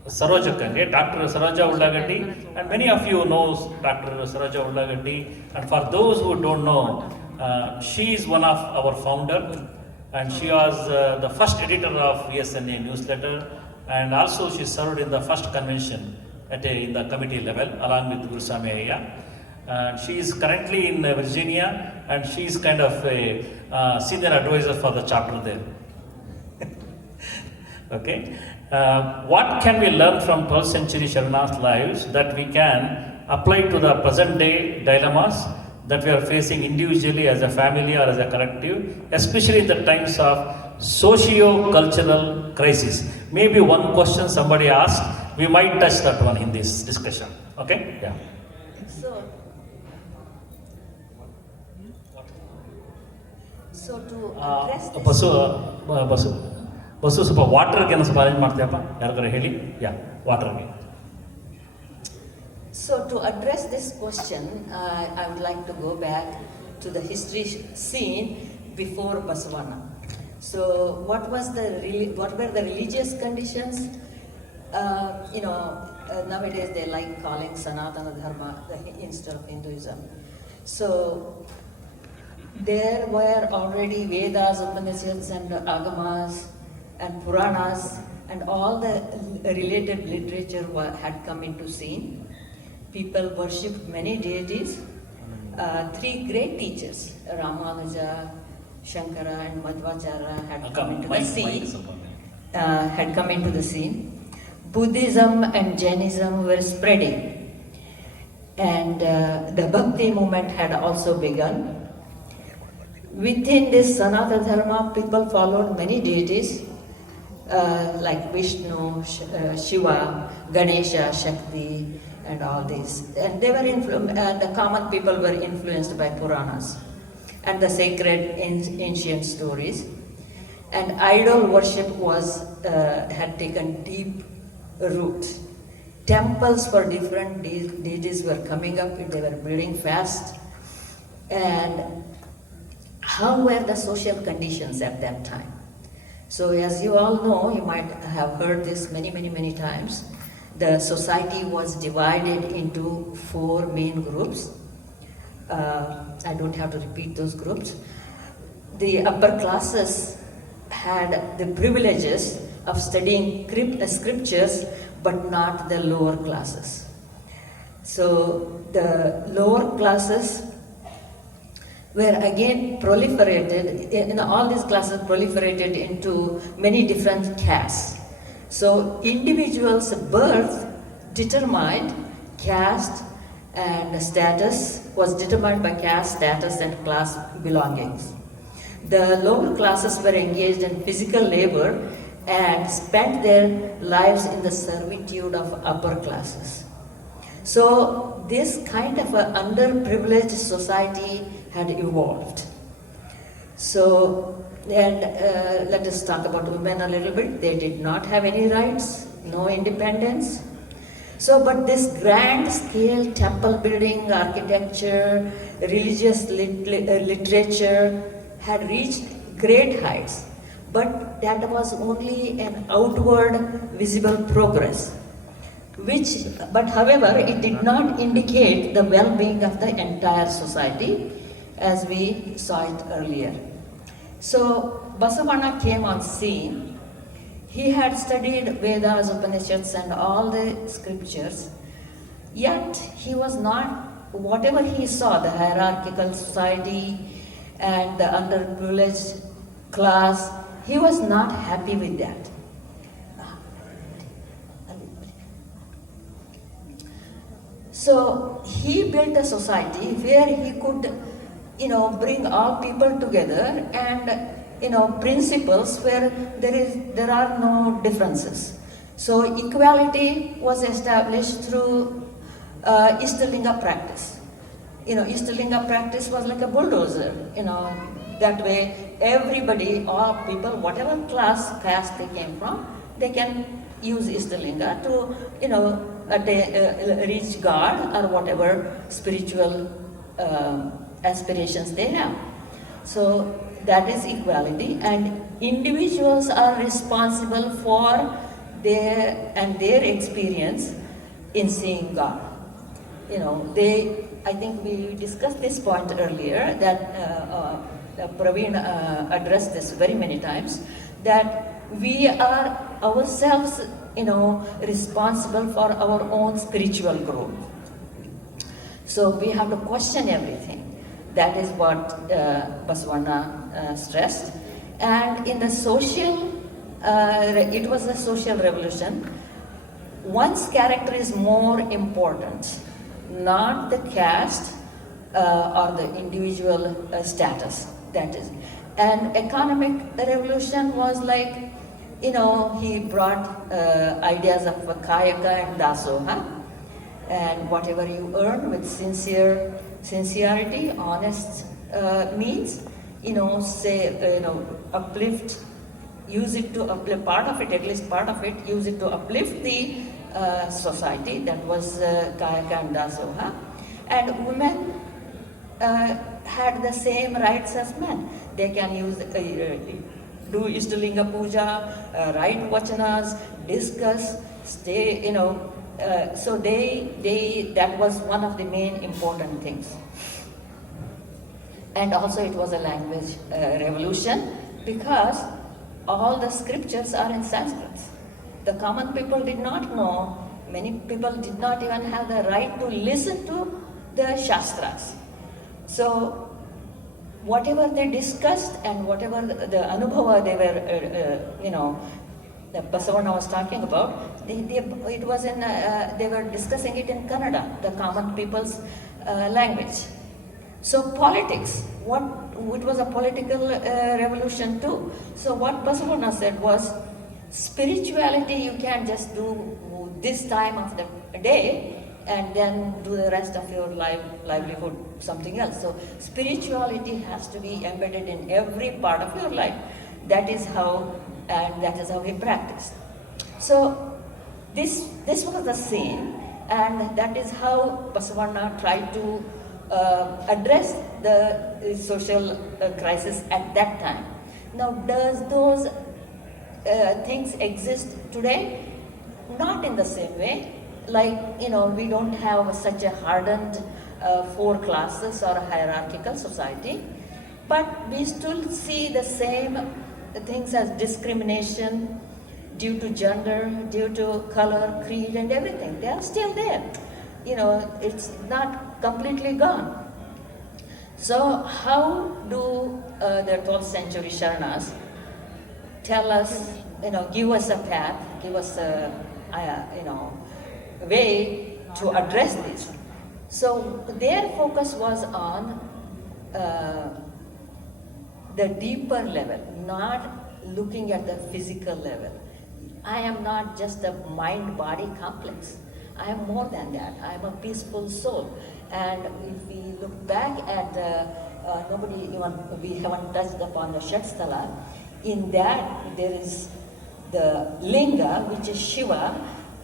Saroja Kange, Dr. Saroja Ullagatti, and many of you know Dr. Saroja Ullagatti, and for those who don't know, she is one of our founder, and she was the first editor of VSNA newsletter, and also she served in the first convention in the committee level along with Gurusamy Ayya. She is currently in Virginia, and she is kind of a senior advisor for the chapter there. Okay, what can we learn from 12th century Sharana's lives that we can apply to the present day dilemmas that we are facing individually as a family or as a collective, especially in the times of socio-cultural crisis? Maybe one question somebody asked, we might touch that one in this discussion. Okay? Yeah. So to address this... bus ಸ್ವಲ್ಪ ವಾಟರ್ಗೆ ಸ್ವಲ್ಪ arrange ಮಾಡ್ತೀಯಪ್ಪ ಯಾರಿಗಾರ ಹೇಳಿ ಯಾ ವಾಟರ್ಗೆ. So to address this question, I would like to go back to the history scene before Basavana. So what were the religious conditions? Nowadays they like calling Sanatana Dharma instead of Hinduism. So there were already Vedas, Upanishads and Agamas and Puranas and all the related literature had come into scene. People worshipped many deities. 3 great teachers, Ramanuja, Shankara and Madhvacharya had come into the scene. Buddhism and Jainism were spreading, and the Bhakti movement had also begun. Within this Sanatana Dharma, people followed many deities like Vishnu, Shiva, Ganesha, Shakti, and all these. And they were the common people were influenced by Puranas and the sacred ancient stories. And idol worship had taken deep root. Temples for different deities were coming up, they were building fast. And how were the social conditions at that time? So as you all know, you might have heard this many times, the society was divided into 4 main groups. I don't have to repeat those groups. The upper classes had the privileges of studying scriptures, but not the lower classes. So the lower classes were again proliferated, all these classes proliferated into many different castes. So individuals' birth determined caste and status, was determined by caste, status and class belongings. The lower classes were engaged in physical labor and spent their lives in the servitude of upper classes. So this kind of an underprivileged society had evolved. So, and let us talk about women a little bit. They did not have any rights, no independence. So, but this grand scale temple building, architecture, religious literature had reached great heights. But that was only an outward visible progress. but however, it did not indicate the well-being of the entire society as we saw it earlier. So Basavana came on scene. He had studied Vedas, Upanishads and all the scriptures, yet he was not, whatever he saw, the hierarchical society and the underprivileged class, he was not happy with that. So he built a society where he could, bring all people together and, principles where there are no differences. So equality was established through Ishtalinga practice. Ishtalinga practice was like a bulldozer, that way everybody, all people, whatever caste they came from, they can use Ishtalinga to, reach God or whatever spiritual aspirations they have. So that is equality, and individuals are responsible for their experience in seeing God. I think we discussed this point earlier, that Praveen addressed this very many times, that we are ourselves, responsible for our own spiritual growth. So we have to question everything. That is what Basavana stressed. And in the social, it was a social revolution. One's character is more important, not the caste or the individual status. That is. And economic revolution was like, he brought ideas of kayaka and dasoha, and whatever you earn with sincerity, honest means, uplift, use it to uplift part of it, at least part of it, use it to uplift the society. That was kayaka and dasoha. And women had the same rights as men. They can use, do Ishtalinga puja, write vachanas, discuss, stay, so that was one of the main important things. And also it was a language revolution, because all the scriptures are in Sanskrit. The common people did not know, many people did not even have the right to listen to the Shastras. So whatever they discussed and whatever the anubhava they were, that Basavana was talking about, it was in, they were discussing it in Kannada, the common people's language. So politics, it was a political revolution too. So what Basavana said was, spirituality you can't just do this time of the day and then do the rest of your livelihood something else. So spirituality has to be embedded in every part of your life. That is how we practiced. So this was the scene, and that is how Basavana tried to address the social crisis at that time. Now, does those things exist today? Not in the same way. Like, we don't have such a hardened 4 classes or a hierarchical society, but we still see the same things as discrimination due to gender, due to color, creed and everything. They are still there. It's not completely gone. So how do the 12th century Sharanas tell us, give us a path, give us a, way to address this? So their focus was on the deeper level, not looking at the physical level. I am not just a mind-body complex. I am more than that. I am a peaceful soul. And if we look back at, we haven't touched upon the Shatsthala. In that, there is the Linga, which is Shiva,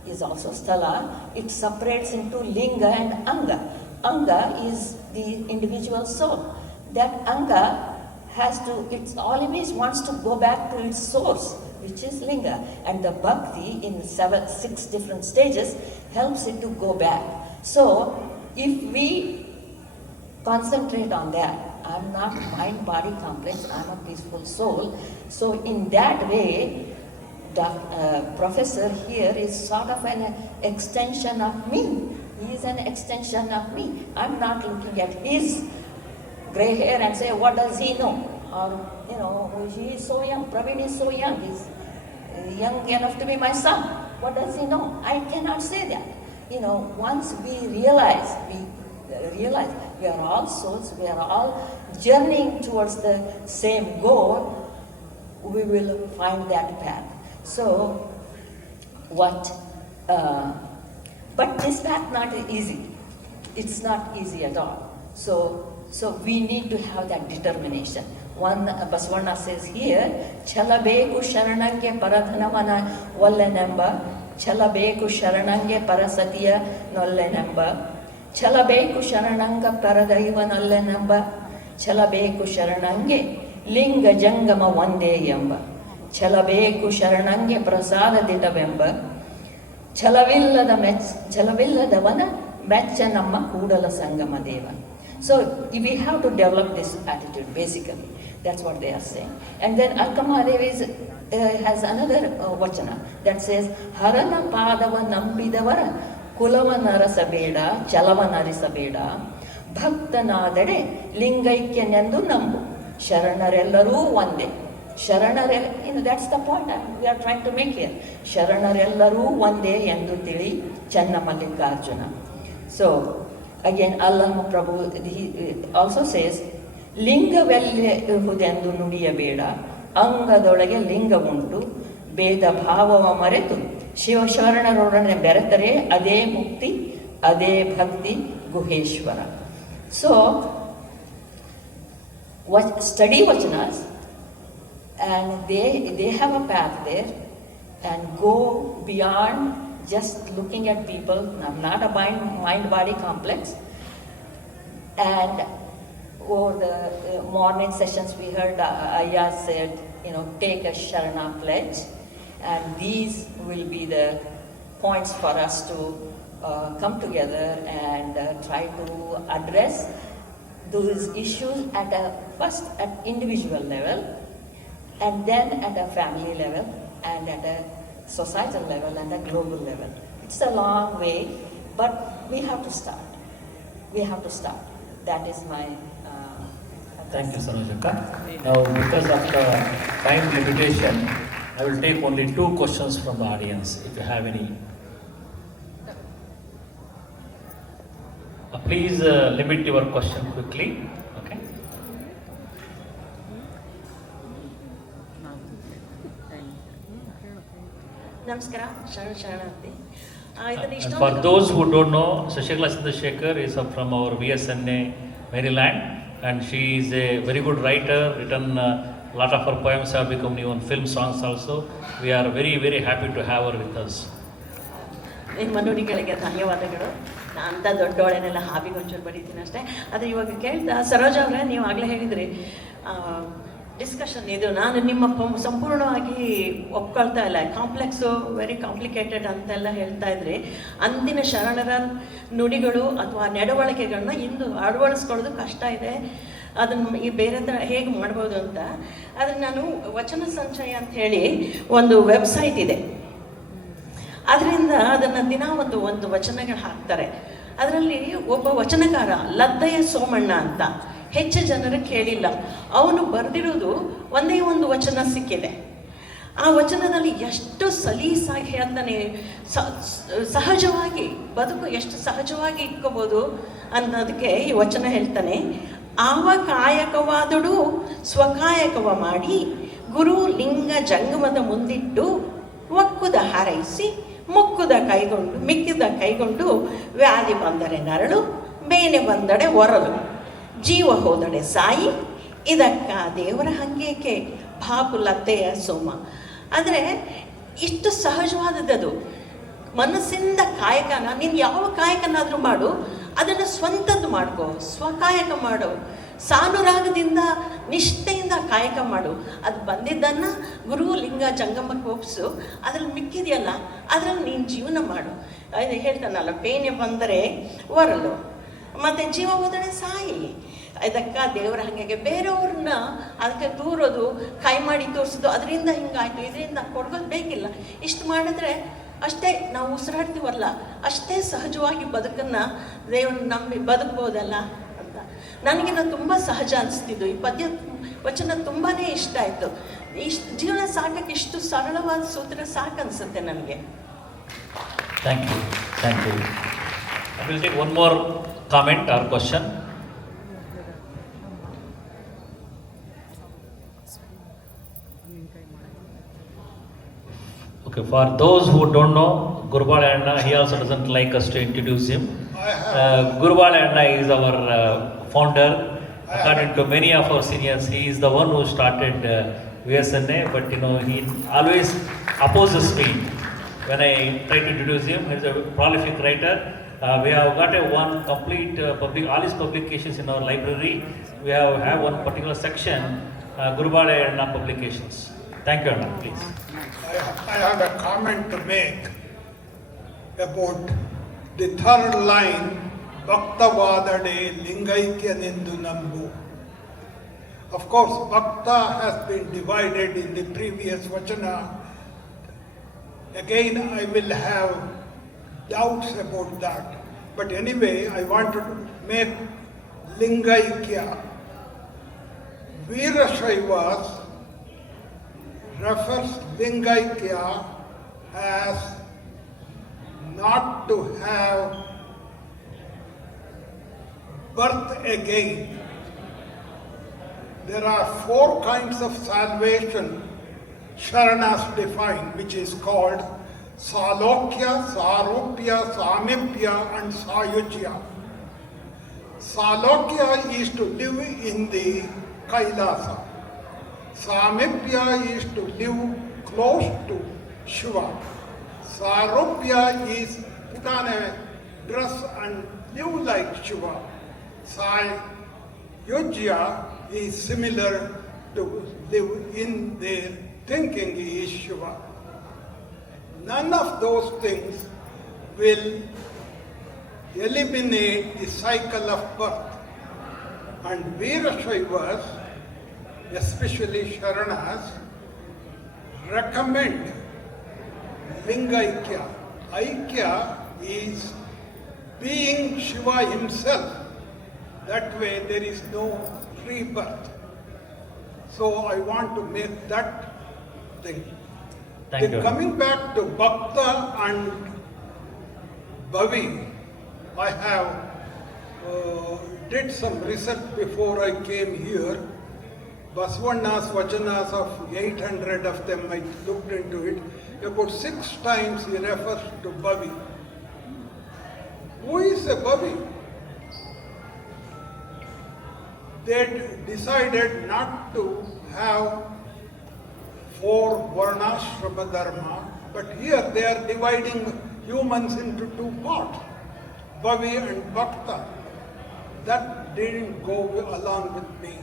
is also Sthala. It separates into Linga and Anga. Anga is the individual soul. That Anga it always wants to go back to its source, which is linga. And the bhakti in 6 different stages helps it to go back. So if we concentrate on that, I'm not mind-body complex, I'm a peaceful soul. So in that way, the professor here is sort of an extension of me. He is an extension of me. I'm not looking at his gray hair and say, what does he know? Or, he is so young, Praveen is so young, he's young enough to be my son. What does he know? I cannot say that. Once we realize we are all souls, we are all journeying towards the same goal, we will find that path. So, but this path not easy. It's not easy at all. So we need to have that determination. One Basavana says here, Chalabeku Sharanange Paradhanavana Wallenemba, Chalabeku Sharanange Parasatiya Nollenemba, Chalabeku Sharananga Paradaiva Nollenemba, Chalabeku Sharanange Linga Jangama Vande Yamba, Chalabeku Sharanange Prasada Ditavemba, Chalavilladavana Mechanamma Kudala Sangama Deva. So we have to develop this attitude basically. That's what they are saying. And then Alkamadevi has another vachana that says, Harana Padava Nambidavara Kulava Narasabeda, Chalava Narisabeda, Bhaktanadade, Lingaikyanyandu Nambu, Sharanarellaru Vande. Sharanare, that's the point we are trying to make here. Sharanarellaru Vande Yandu Tili, Channa Mallikarjuna. So, again, Allah Prabhu, he also says, Linga velle hudendu nudiya beda, angadolage linga untu, beda bhavava maretu, Shiva Sharanarorane beretare, ade mukti, ade bhakti, guheshwara. So, study vachanas, and they have a path there, and go beyond just looking at people, not a mind-body complex. And over the morning sessions we heard Ayya said, take a Sharana pledge, and these will be the points for us to come together and try to address those issues first at individual level, and then at a family level, and at a societal level and a global level. It's a long way, but we have to start. That is my... Thank you, Sarojaka. Now, because of the time limitation, I will take only 2 questions from the audience, if you have any. Please limit your question quickly. Okay. Namaskara, Sharanati. And for those who don't know, Shashikala Chandrasekhar is from our VSNA Maryland, and she is a very good writer, written a lot of her poems have become even film songs also. We are very, very happy to have her with us. ನಿಮ್ಮ ನುಡಿಗಳಿಗೆ ಧನ್ಯವಾದಗಳು. ಅಂತ ದೊಡ್ಡೋಳೆನೆಲ್ಲ ಹಾಬಿಗೆ ಒಂಚೂರು ಬರೀತೀನಿ ಅಷ್ಟೇ. ಆದರೆ ಇವಾಗ ಕೇಳ್ತಾ ಸರೋಜ ಅವರೇ, ನೀವು ಆಗಲೇ ಹೇಳಿದ್ರಿ ಡಿಸ್ಕಷನ್ ಇದು, ನಾನು ನಿಮ್ಮ ಸಂಪೂರ್ಣವಾಗಿ ಒಪ್ಕೊಳ್ತಾ ಇಲ್ಲ. ಕಾಂಪ್ಲೆಕ್ಸು, ವೆರಿ ಕಾಂಪ್ಲಿಕೇಟೆಡ್ ಅಂತೆಲ್ಲ ಹೇಳ್ತಾ ಇದ್ರಿ. ಅಂದಿನ ಶರಣರ ನುಡಿಗಳು ಅಥವಾ ನಡವಳಿಕೆಗಳನ್ನ ಇಂದು ಅಳವಡಿಸ್ಕೊಳ್ಳೋದು ಕಷ್ಟ ಇದೆ. ಅದನ್ನು ಈ ಬೇರೆ ಥರ ಹೇಗೆ ಮಾಡ್ಬೋದು ಅಂತ. ಆದರೆ ನಾನು ವಚನ ಸಂಚಯ ಅಂತ ಹೇಳಿ ಒಂದು ವೆಬ್ಸೈಟ್ ಇದೆ, ಅದರಿಂದ ಅದನ್ನು ದಿನ ಒಂದು ವಚನಗಳು ಹಾಕ್ತಾರೆ. ಅದರಲ್ಲಿ ಒಬ್ಬ ವಚನಕಾರ ಲದ್ದಯ್ಯ ಸೋಮಣ್ಣ ಅಂತ, ಹೆಚ್ಚು ಜನರು ಕೇಳಿಲ್ಲ. ಅವನು ಬರೆದಿರೋದು ಒಂದೇ ಒಂದು ವಚನ ಸಿಕ್ಕಿದೆ. ಆ ವಚನದಲ್ಲಿ ಎಷ್ಟು ಸಲೀಸಾಗಿ ಹೇಳ್ತಾನೆ, ಸಹಜವಾಗಿ ಬದುಕು ಎಷ್ಟು ಸಹಜವಾಗಿ ಇಟ್ಕೋಬೋದು ಅನ್ನೋದಕ್ಕೆ ಈ ವಚನ ಹೇಳ್ತಾನೆ. ಆವ ಕಾಯಕವಾದಡು ಸ್ವಕಾಯಕವ ಮಾಡಿ ಗುರು ಲಿಂಗ ಜಂಗಮದ ಮುಂದಿಟ್ಟು ಒಕ್ಕುದ ಹಾರೈಸಿ ಮಿಕ್ಕಿದ ಕೈಗೊಂಡು ವ್ಯಾಧಿ ಬಂದರೆ ನರಳು, ಬೇನೆ ಬಂದಡೆ ಒರಲು, ಜೀವ ಹೋದಡೆ ಸಾಯಿ, ಇದಕ್ಕ ದೇವರ ಹಂಗೇಕೆ ಬಾಪು ಲತ್ತೆಯ ಸೋಮ. ಅಂದರೆ ಇಷ್ಟು ಸಹಜವಾದದ್ದು. ಮನಸ್ಸಿಂದ ಕಾಯಕನ, ನೀನು ಯಾವ ಕಾಯಕನಾದರೂ ಮಾಡು, ಅದನ್ನು ಸ್ವಂತದ್ದು ಮಾಡ್ಕೋ, ಸ್ವಕಾಯಕ ಮಾಡು. ಸಾನುರಾಗದಿಂದ ನಿಷ್ಠೆಯಿಂದ ಕಾಯಕ ಮಾಡು. ಅದು ಬಂದಿದ್ದನ್ನು ಗುರು ಲಿಂಗ ಜಂಗಮಕ್ಕೆ ಒಪ್ಪಿಸು, ಅದ್ರಲ್ಲಿ ಮಿಕ್ಕಿದೆಯಲ್ಲ ಅದ್ರಲ್ಲಿ ನೀನು ಜೀವನ ಮಾಡು. ಅದು ಹೇಳ್ತಾನಲ್ಲ, ಪೇನೆ ಬಂದರೆ ಹೊರಲು ಮತ್ತು ಜೀವ ಹೋದರೆ ಸಾಯಿ. ಇದಕ್ಕೆ ದೇವರ ಹಾಗೆ ಬೇರೆಯವ್ರನ್ನ ಅದಕ್ಕೆ ದೂರೋದು, ಕೈ ಮಾಡಿ ತೋರಿಸೋದು, ಅದರಿಂದ ಹಿಂಗಾಯ್ತು ಇದರಿಂದ ಕೊಡೋದು ಬೇಕಿಲ್ಲ. ಇಷ್ಟು ಮಾಡಿದ್ರೆ ಅಷ್ಟೇ ನಾವು ಉಸಿರಾಡ್ತೀವಲ್ಲ, ಅಷ್ಟೇ ಸಹಜವಾಗಿ ಬದುಕನ್ನು ದೇವ್ರನ್ನ ನಂಬಿ ಬದುಕ್ಬೋದಲ್ಲ ಅಂತ ನನಗಿನ್ನ ತುಂಬ ಸಹಜ ಅನಿಸ್ತಿದ್ದು. ಈ ವಚನ ತುಂಬಾ ಇಷ್ಟ ಆಯಿತು. ಇಷ್ಟು ಜೀವನ ಸಾಕಕ್ಕೆ ಇಷ್ಟು ಸರಳವಾದ ಸೂತ್ರ ಸಾಕನ್ಸುತ್ತೆ ನನಗೆ. Thank you. Thank you. I will take one more comment or question. Okay, for those who don't know, Gurubala Anna, he also doesn't like us to introduce him. Gurubala Anna is our founder. According to many of our seniors, he is the one who started VSNA, but he always opposes me when I try to introduce him. He is a prolific writer. We have got one complete all his publications in our library. We have one particular section, Gurubala Anna Publications. Thank you, Anna, please. I have a comment to make about the third line, Bhaktavadade Lingaikyanindu Nambu. Of course, Bhakta has been divided in the previous Vachana. Again, I will have doubts about that. But anyway, I want to make Lingaikya. Veerashaivas refers Lingaikya as not to have birth again. There are 4 kinds of salvation Sharanas define, which is called Salokya, Saropya, Samipya and Sayujya. Salokya is to live in the Kailasa. Samipya is to live close to Shiva. Saropya is put on a dress and live like Shiva. Sayujya is similar to live in their thinking is Shiva. None of those things will eliminate the cycle of birth. And Veerashaivas, especially Sharanas, recommend Lingaikya. Aikya is being Shiva himself. That way there is no rebirth. So I want to make that thing. Thank you. Coming back to Bhakta and Bhavi, I have did some research before I came here. Basavana's Vachanas, of 800 of them, I looked into it. About 6 times he refers to Bhavi. Who is a Bhavi? They decided not to have 4 varnashrama dharma, but here they are dividing humans into 2 parts, Bhavi and Bhakta. That didn't go along with me.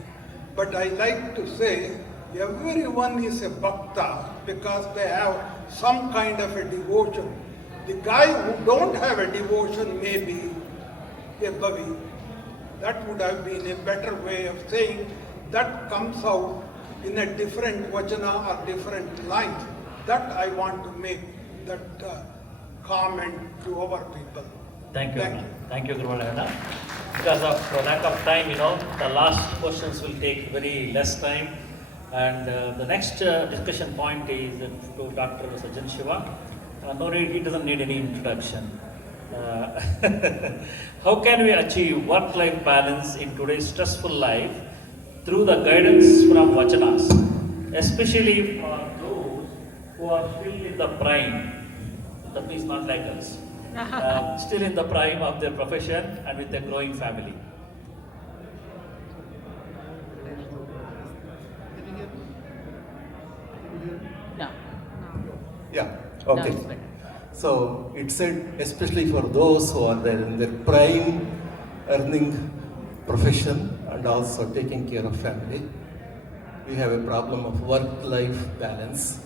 But I like to say everyone is a Bhakta because they have some kind of a devotion. The guy who don't have a devotion may be a Bhavi. That would have been a better way of saying. That comes out in a different vachana or different lines. That I want to make that comment to our people. Thank you. Thank you, Gurubala. Because of lack of time, the last questions will take very less time. And the next discussion point is to Dr. Sajjan Shiva. No, he doesn't need any introduction. How can we achieve work-life balance in today's stressful life through the guidance from Vachanas, especially for those who are still in the prime, that means not like us, still in the prime of their profession and with a growing family? No. Yeah, okay. So it said especially for those who are there in their prime earning profession and also taking care of family. We have a problem of work-life balance.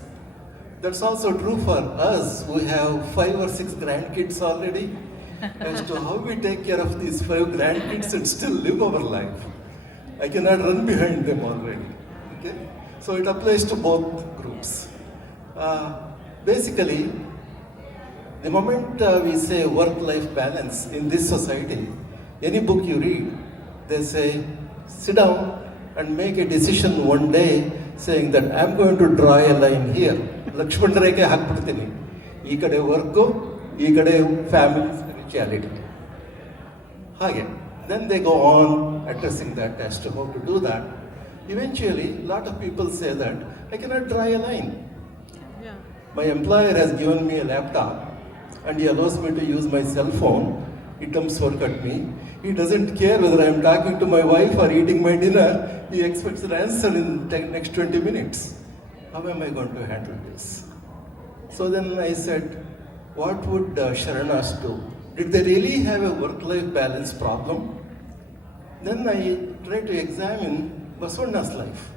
That's also true for us who have 5 or 6 grandkids already, as to how we take care of these 5 grandkids and still live our life. I cannot run behind them already. Okay? So it applies to both groups. Basically, the moment we say work-life balance in this society, any book you read, they say, sit down and make a decision one day saying that I'm going to draw a line here. Lakshman Rekhe hakpidtini. Ee kade work, ee kade family spirituality. Then they go on addressing that as to how to do that. Eventually, a lot of people say that I cannot draw a line. Yeah. My employer has given me a laptop and he allows me to use my cell phone. He dumps work at me. He doesn't care whether I am talking to my wife or eating my dinner. He expects an answer in the next 20 minutes. How am I going to handle this? So then I said, what would Sharanas do? Did they really have a work-life balance problem? Then I tried to examine Basavana's life.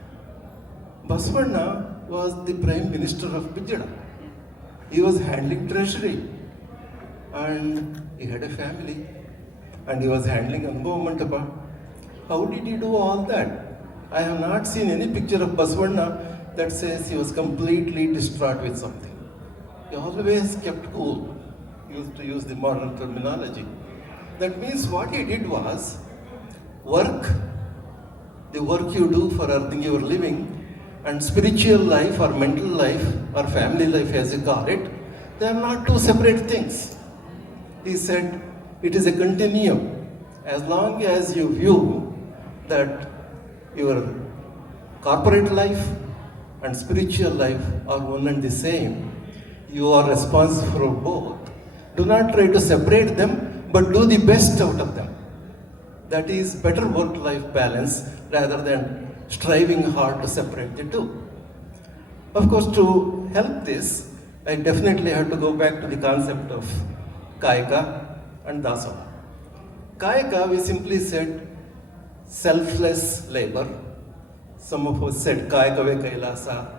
Basavana was the Prime Minister of Bijada. He was handling treasury. And he had a family. And he was handling Anubhava Mandapa. How did he do all that? I have not seen any picture of Basavana that says he was completely distraught with something. He always kept cool. He used to use the modern terminology. That means what he did was work, the work you do for earning your living, and spiritual life or mental life or family life as you call it, they are not two separate things. He said it is a continuum. As long as you view that your corporate life and spiritual life are one and the same, you are responsible for both. Do not try to separate them, but do the best out of them. That is better work-life balance rather than striving hard to separate the two. Of course, to help this, I definitely have to go back to the concept of Kayaka and Dasaha. Kayaka, we simply said selfless labor. Some of us said Kayaka ve Kailasa,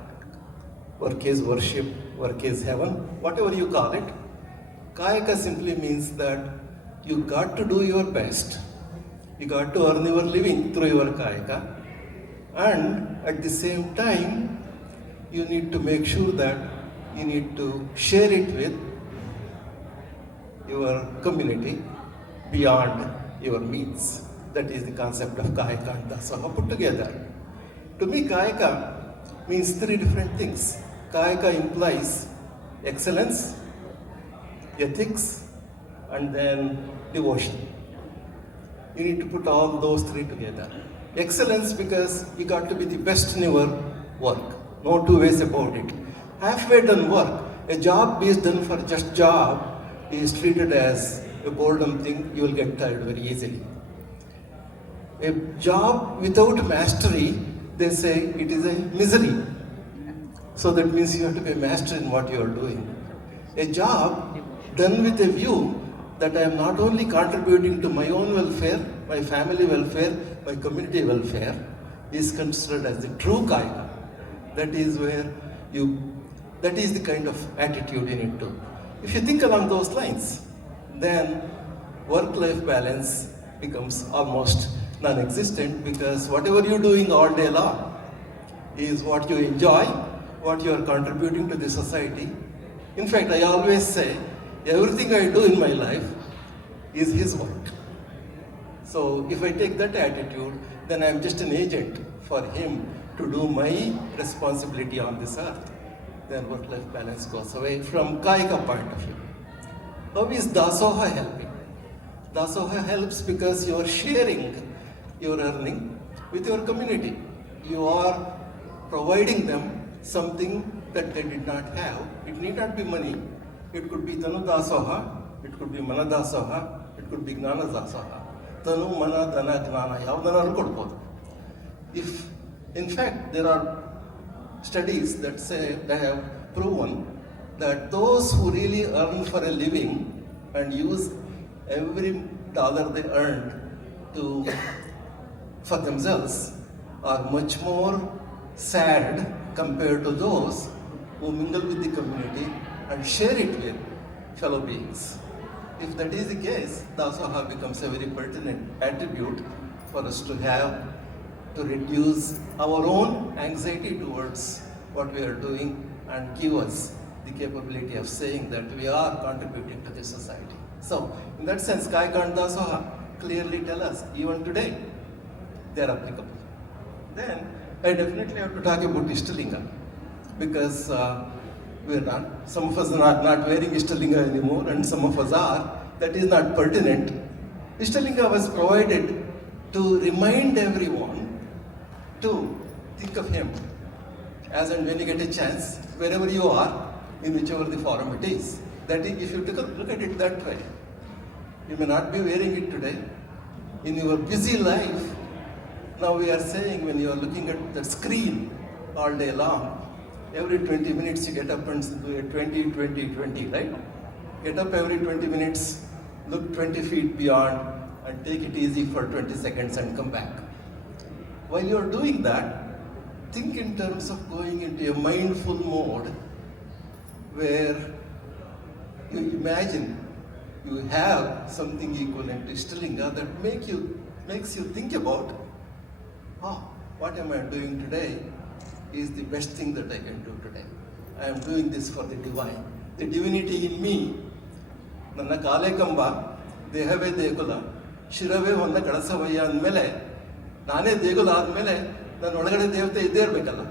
work is worship, work is heaven, whatever you call it. Kayaka simply means that you got to do your best. You got to earn your living through your Kayaka. And at the same time, you need to make sure that you need to share it with your community beyond your means. That is the concept of Kayaka and Dasaha put together. To me, Kayaka means 3 different things. Kayaka implies excellence, ethics, and then devotion. You need to put all those 3 together. Excellence because you got to be the best in your work. No two ways about it. Halfway done work, a job is done for just job is treated as a boredom thing, you will get tired very easily. A job without mastery, they say it is a misery. So that means you have to be a master in what you are doing. A job done with a view that I am not only contributing to my own welfare, my family welfare, my community welfare, is considered as the true Kayaka. That is where that is the kind of attitude you need to. If you think along those lines, then work-life balance becomes almost non-existent because whatever you're doing all day long is what you enjoy, what you are contributing to the society. In fact, I always say, everything I do in my life is his work. So if I take that attitude, then I am just an agent for him to do my responsibility on this earth. Then work-life balance goes away from Kayaka point of view. How is Dasoha helping? Dasoha helps because you are sharing your earning with your community. You are providing them something that they did not have. It need not be money. It could be Tanu Dasoha, it could be Mana Dasoha, it could be Gnana Dasoha. Tanu, Mana, Dana, Gnana, Yavdana Kodbodu. If, in fact, there are studies that say they have proven that those who really earn for a living and use every dollar they earned to for themselves are much more sad compared to those who mingle with the community and share it with fellow beings. If that is the case, Dasoha becomes a very pertinent attribute for us to have to reduce our own anxiety towards what we are doing and give us the capability of saying that we are contributing to the society. So, in that sense, Kaika and Dasoha clearly tell us, even today, they are applicable. Then, I definitely have to talk about Ishtalinga, because some of us are not wearing Ishtalinga anymore, and some of us are. That is not pertinent. Ishtalinga was provided to remind everyone to think of him as and when you get a chance, wherever you are, in whichever the forum it is. That is, if you look at it that way, you may not be wearing it today. In your busy life, now we are saying when you are looking at the screen all day long, every 20 minutes you get up and do a 20, 20, 20, right? Get up every 20 minutes, look 20 feet beyond, and take it easy for 20 seconds and come back. While you are doing that, think in terms of going into a mindful mode where you imagine you have something equivalent to Ishtalinga that makes you think about, what am I doing today is the best thing that I can do today. I am doing this for the divine. The divinity in me, ನನ್ನ ಕಾಲೇ ಕಂಬ ದೇಹವೇ ದೇಗುಲ ಶಿರವೇ ಹೊನ್ನ ಕಳಸವಯ್ಯ ಅಂದಮೇಲೆ ನಾನೇ ದೇಗುಲ ಆದಮೇಲೆ ನನ್ನ ಒಳಗಡೆ ದೇವತೆ ಇದ್ದೇ ಇರಬೇಕಲ್ಲ.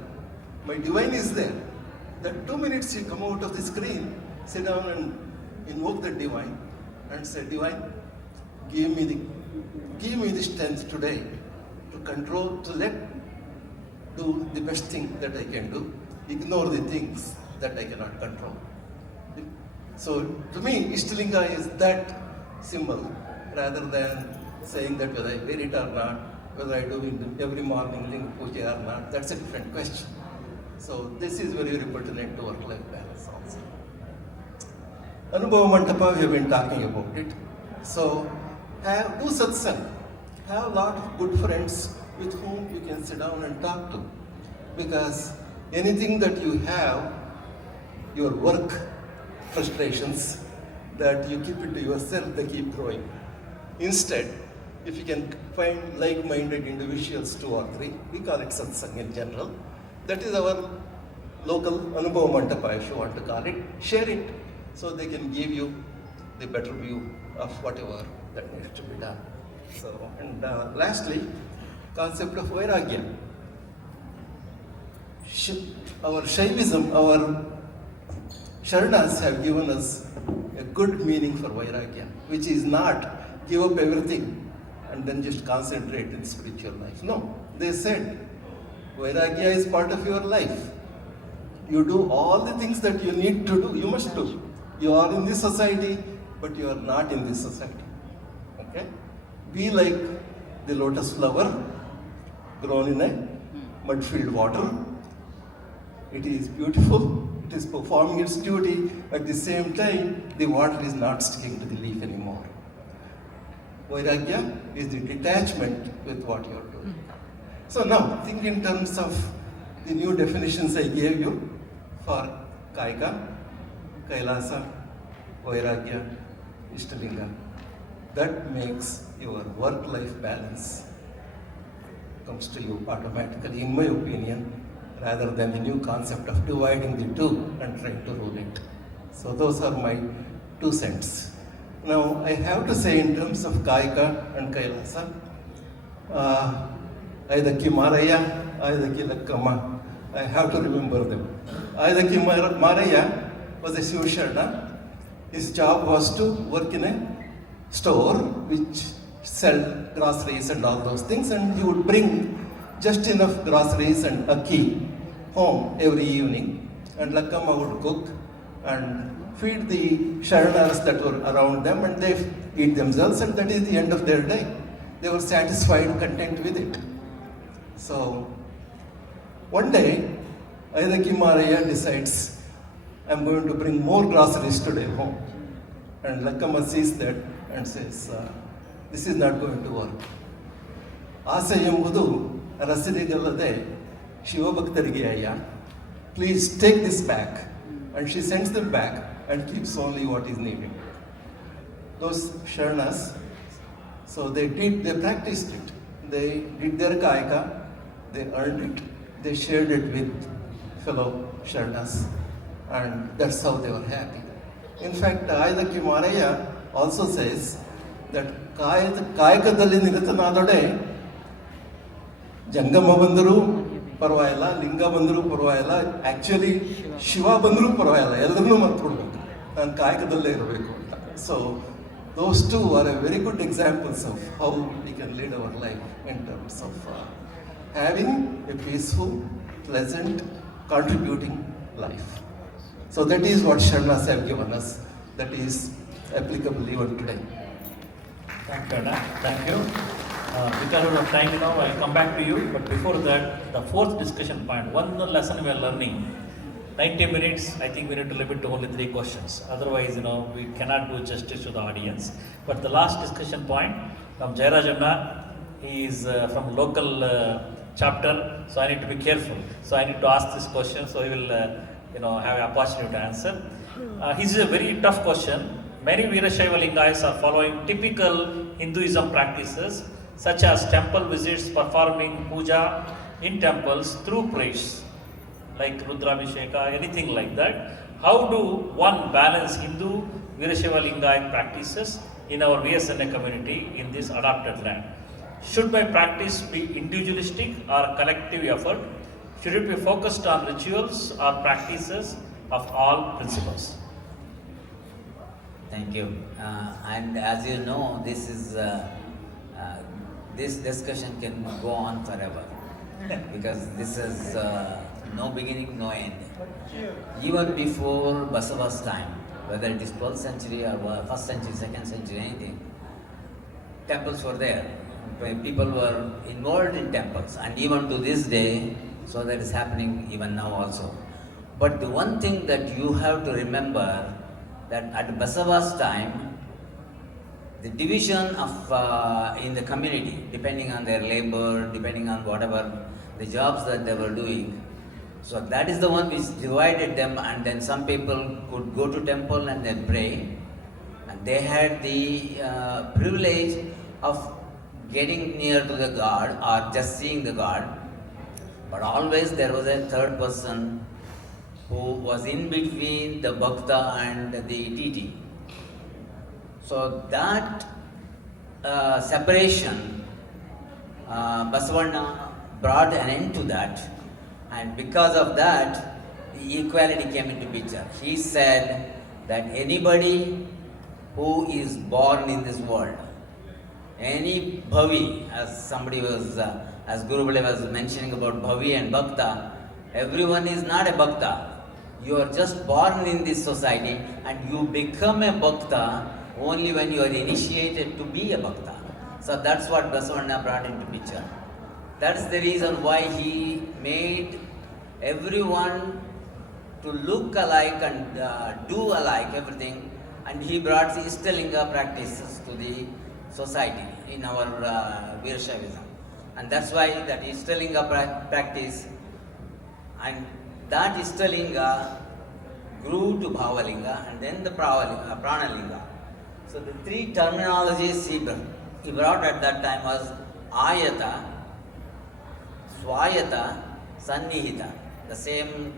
My divine is there. That 2 minutes you come out of the screen, sit down and invoke the divine and say, divine, give me the strength today to control, to do the best thing that I can do, ignore the things that I cannot control. So to me, Ishtalinga is that symbol rather than saying that whether I wear it or not, whether I do it every morning Linga Puja or not, that's a different question. So this is very, very pertinent to work-life balance also. Anubhava Mantapa, we have been talking about it. So do satsang. Have a lot of good friends with whom you can sit down and talk to. Because anything that you have, your work frustrations, that you keep it to yourself, they keep growing. Instead, if you can find like-minded individuals, 2 or 3, we call it satsang in general. That is our local Anubhava Mantapa, if you want to call it. Share it so they can give you the better view of whatever that needs to be done. So, and lastly, concept of Vairagya. Our Shaivism, our Sharanas have given us a good meaning for Vairagya, which is not give up everything and then just concentrate in spiritual life. No, they said Vairagya is part of your life. You do all the things that you need to do, you must do. You are in this society, but you are not in this society. Okay? Be like the lotus flower grown in a mud-filled water. It is beautiful, it is performing its duty, at the same time, the water is not sticking to the leaf anymore. Vairagya is the detachment with what you are doing. So now, think in terms of the new definitions I gave you for Kaika, Kailasa, Vairagya, Ishtalinga. That makes your work-life balance comes to you automatically, in my opinion, rather than the new concept of dividing the two and trying to rule it. So those are my 2 cents. Now I have to say in terms of Kaika and Kailasa, Aidaki Maraya, Aidaki Lakkama, I have to remember them. Aidaki Maraya was a Shivsharna. His job was to work in a store which sell groceries and all those things, and he would bring just enough groceries and akki home every evening, and Lakkama would cook and feed the Sharanas that were around them, and they eat themselves, and that is the end of their day. They were satisfied, content with it. So one day, Aidaki Maraya decides, I'm going to bring more groceries today home. And Lakkama sees that and says, this is not going to work. ಆಸೆ ಎಂಬುದು ರಸರಿಗಲ್ಲದೆ ಶಿವಭಕ್ತರಿಗೆ ಅಯ್ಯ. Please take this back. And she sends them back and keeps only what is needed. Those Sharnas, so they practiced it. They did their kayaka, they earned it, they shared it with fellow Sharnas, and that's how they were happy. In fact, Ayadaki Maraya also says that ಕಾಯಕದಲ್ಲಿ ನಿರತನಾದೊಡೆ ಜಂಗಮ ಬಂದರೂ ಪರವಾಗಿಲ್ಲ, ಲಿಂಗ ಬಂದರೂ ಪರವಾಗಿಲ್ಲ, actually Shiva ಬಂದರೂ ಪರವಾಗಿಲ್ಲ, ಎಲ್ಲರನ್ನೂ ಮರ್ತ್ಕೊಡ್ಬೇಕು, ನಾನು ಕಾಯಕದಲ್ಲೇ ಇರಬೇಕು ಅಂತ. So those two are a very good examples of how we can lead our life in terms of having a peaceful, pleasant, contributing life. So that is what Sharnas have given us, that is applicable even today. Thank you, Anna. Thank you. Because of time now, I'll come back to you. But before that, the fourth discussion point, one lesson we are learning. 90 minutes, I think we need to limit to only 3 questions. Otherwise, we cannot do justice to the audience. But the last discussion point from Jairaj Anna, he is from local chapter, so I need to be careful. So I need to ask this question, so he will, have an opportunity to answer. This is a very tough question. Many Veerashaiva Lingayas are following typical Hinduism practices, such as temple visits, performing puja in temples through prayers, like Rudrabhisheka, anything like that. How do one balance Hindu Veerashaiva Lingayat practices in our VSNA community in this adopted land? Should my practice be individualistic or collective effort? Should it be focused on rituals or practices of all principles? Thank you. And as you know, this discussion can go on forever because this is no beginning, no end. Even before Basava's time, whether it is 12th century or 1st century, 2nd century, anything, temples were there. People were involved in temples, and even to this day, so that is happening even now also. But the one thing that you have to remember, that at Basava's time, the division of in the community, depending on their labor, depending on whatever the jobs that they were doing, so that is the one which divided them, and then some people could go to temple and then pray, and they had the privilege of getting near to the God or just seeing the God, but always there was a third person who was in between the Bhakta and the deity. So that separation, Basavana brought an end to that, and because of that, the equality came into picture. He said that anybody who is born in this world, any bhavi, as somebody was, as Guru Bale was mentioning about bhavi and bhakta, everyone is not a bhakta. You are just born in this society, and you become a bhakta only when you are initiated to be a bhakta. So that's what Basavana brought into picture. That's the reason why he made everyone to look alike and do alike everything, and he brought the Ishtalinga practices to the society in our Veerashaivism. And that's why that Ishtalinga practice, and that Ishtalinga grew to Bhavalinga and then the Pranalinga. So the 3 terminologies he brought at that time was Ayata, Swayata, Sannihita. The same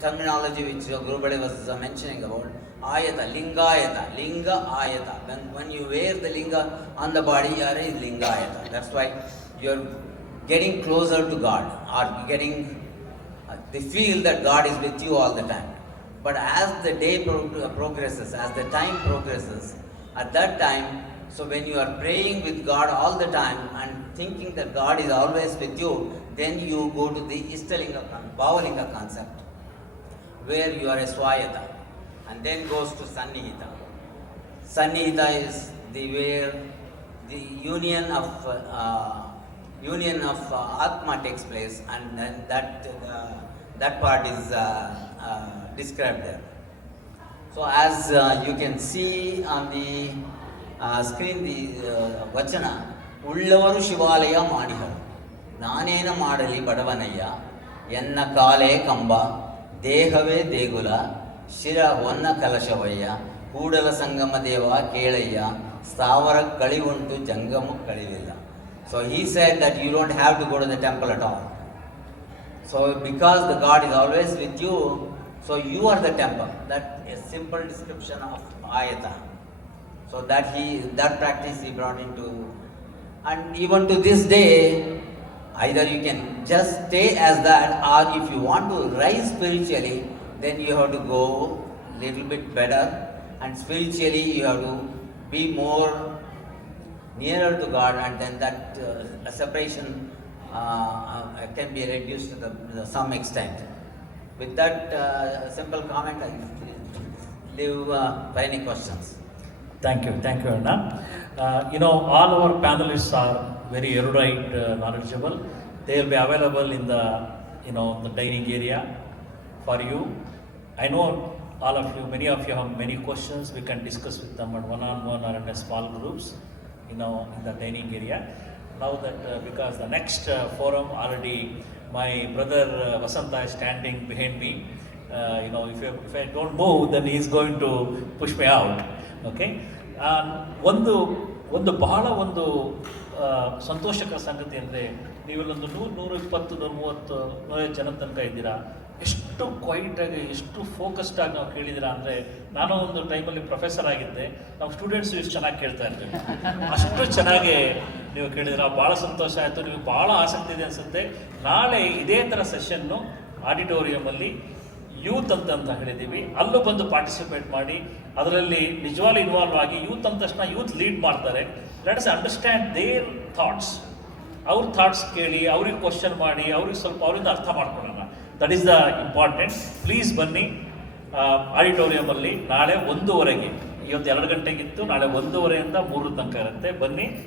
terminology which Guru Bade was mentioning about. Ayata, Lingayata, Linga Ayata. When you wear the linga on the body, you are in Lingayata. That's why you are getting closer to God, or getting they feel that God is with you all the time. But as the day progresses, as the time progresses, at that time, so when you are praying with God all the time and thinking that God is always with you, then you go to the Ishtalinga, Bhavalinga concept, where you are a Swayata, and then goes to Sannihita. Sannihita is where the union of Atma takes place, and then that part is described there. So as you can see on the screen, the Vachana, ಉಳ್ಳವರು ಶಿವಾಲಯ ಮಾಡಿದರು. ನಾನೇನು ಮಾಡಲಿ ಬಡವನಯ್ಯ, ಎನ್ನ ಕಾಲೇ ಕಂಬ, ದೇಹವೇ ದೇಗುಲ, ಶಿರ ಹೊನ್ನ ಕಲಶವಯ್ಯ, ಕೂಡಲ ಸಂಗಮ ದೇವ ಕೇಳಯ್ಯ, ಸ್ಥಾವರ ಕಳಿವುಂಟು ಜಂಗಮ ಕಳಿವಿಲ್ಲ. So he said that you don't have to go to the temple at all. So because the God is always with you, so you are the temple. That is a simple description of ayata. So that practice he brought into, and even to this day, either you can just stay as that, or if you want to rise spiritually, then you have to go little bit better, and spiritually you have to be more nearer to God, and then that separation can be reduced to some extent. With that simple comment, I leave for any questions. Thank you, Anna. All our panelists are very erudite, knowledgeable. They will be available in the, the dining area for you. I know all of you, many of you have many questions. We can discuss with them at one-on-one or in a small groups, in the dining area. Now that because the next forum already, my brother Vasanta is standing behind me. If I don't move, then he is going to push me out. Okay. ಒಂದು ಬಹಳ ಒಂದು ಸಂತೋಷಕರ ಸಂಗತಿ ಅಂದರೆ ನೀವೆಲ್ಲೊಂದು 100, 120, 130, 150 ಜನ ತನಕ ಇದ್ದೀರಾ. ಎಷ್ಟು ಕ್ವೈಟಾಗಿ, ಎಷ್ಟು ಫೋಕಸ್ಡಾಗಿ ನಾವು ಕೇಳಿದ್ದೀರಾ ಅಂದರೆ, ನಾನು ಒಂದು ಟೈಮಲ್ಲಿ ಪ್ರೊಫೆಸರ್ ಆಗಿದ್ದೆ, ನಮ್ಮ ಸ್ಟೂಡೆಂಟ್ಸು ಎಷ್ಟು ಚೆನ್ನಾಗಿ ಕೇಳ್ತಾ ಇರ್ತೀವಿ. ಅಷ್ಟು ಚೆನ್ನಾಗಿ ನೀವು ಕೇಳಿದಿರ, ಭಾಳ ಸಂತೋಷ ಆಯಿತು. ನಿಮಗೆ ಭಾಳ ಆಸಕ್ತಿ ಇದೆ ಅನಿಸುತ್ತೆ. ನಾಳೆ ಇದೇ ಥರ ಸೆಷನ್ನು ಆಡಿಟೋರಿಯಮಲ್ಲಿ ಯೂತ್ ಅಂತ ಹೇಳಿದ್ದೀವಿ, ಅಲ್ಲೂ ಬಂದು ಪಾರ್ಟಿಸಿಪೇಟ್ ಮಾಡಿ, ಅದರಲ್ಲಿ ನಿಜವಾಗ್ಲೂ ಇನ್ವಾಲ್ವ್ ಆಗಿ, ಯೂತ್ ಅಂದ ತಕ್ಷಣ ಯೂತ್ ಲೀಡ್ ಮಾಡ್ತಾರೆ. Let us understand their thoughts. ಅವ್ರ ಥಾಟ್ಸ್ ಕೇಳಿ, ಅವ್ರಿಗೆ ಕ್ವಶನ್ ಮಾಡಿ, ಅವ್ರಿಗೆ ಸ್ವಲ್ಪ ಅವರಿಂದ ಅರ್ಥ ಮಾಡ್ಕೊಳ್ಳೋಣ. That is the important. Please ಬನ್ನಿ ಆಡಿಟೋರಿಯಮಲ್ಲಿ ನಾಳೆ 1:30. ಇವತ್ತು 2 ಗಂಟೆಗಿತ್ತು, ನಾಳೆ 1:30 ಇಂದ 3 ತನಕ ಇರುತ್ತೆ. ಬನ್ನಿ,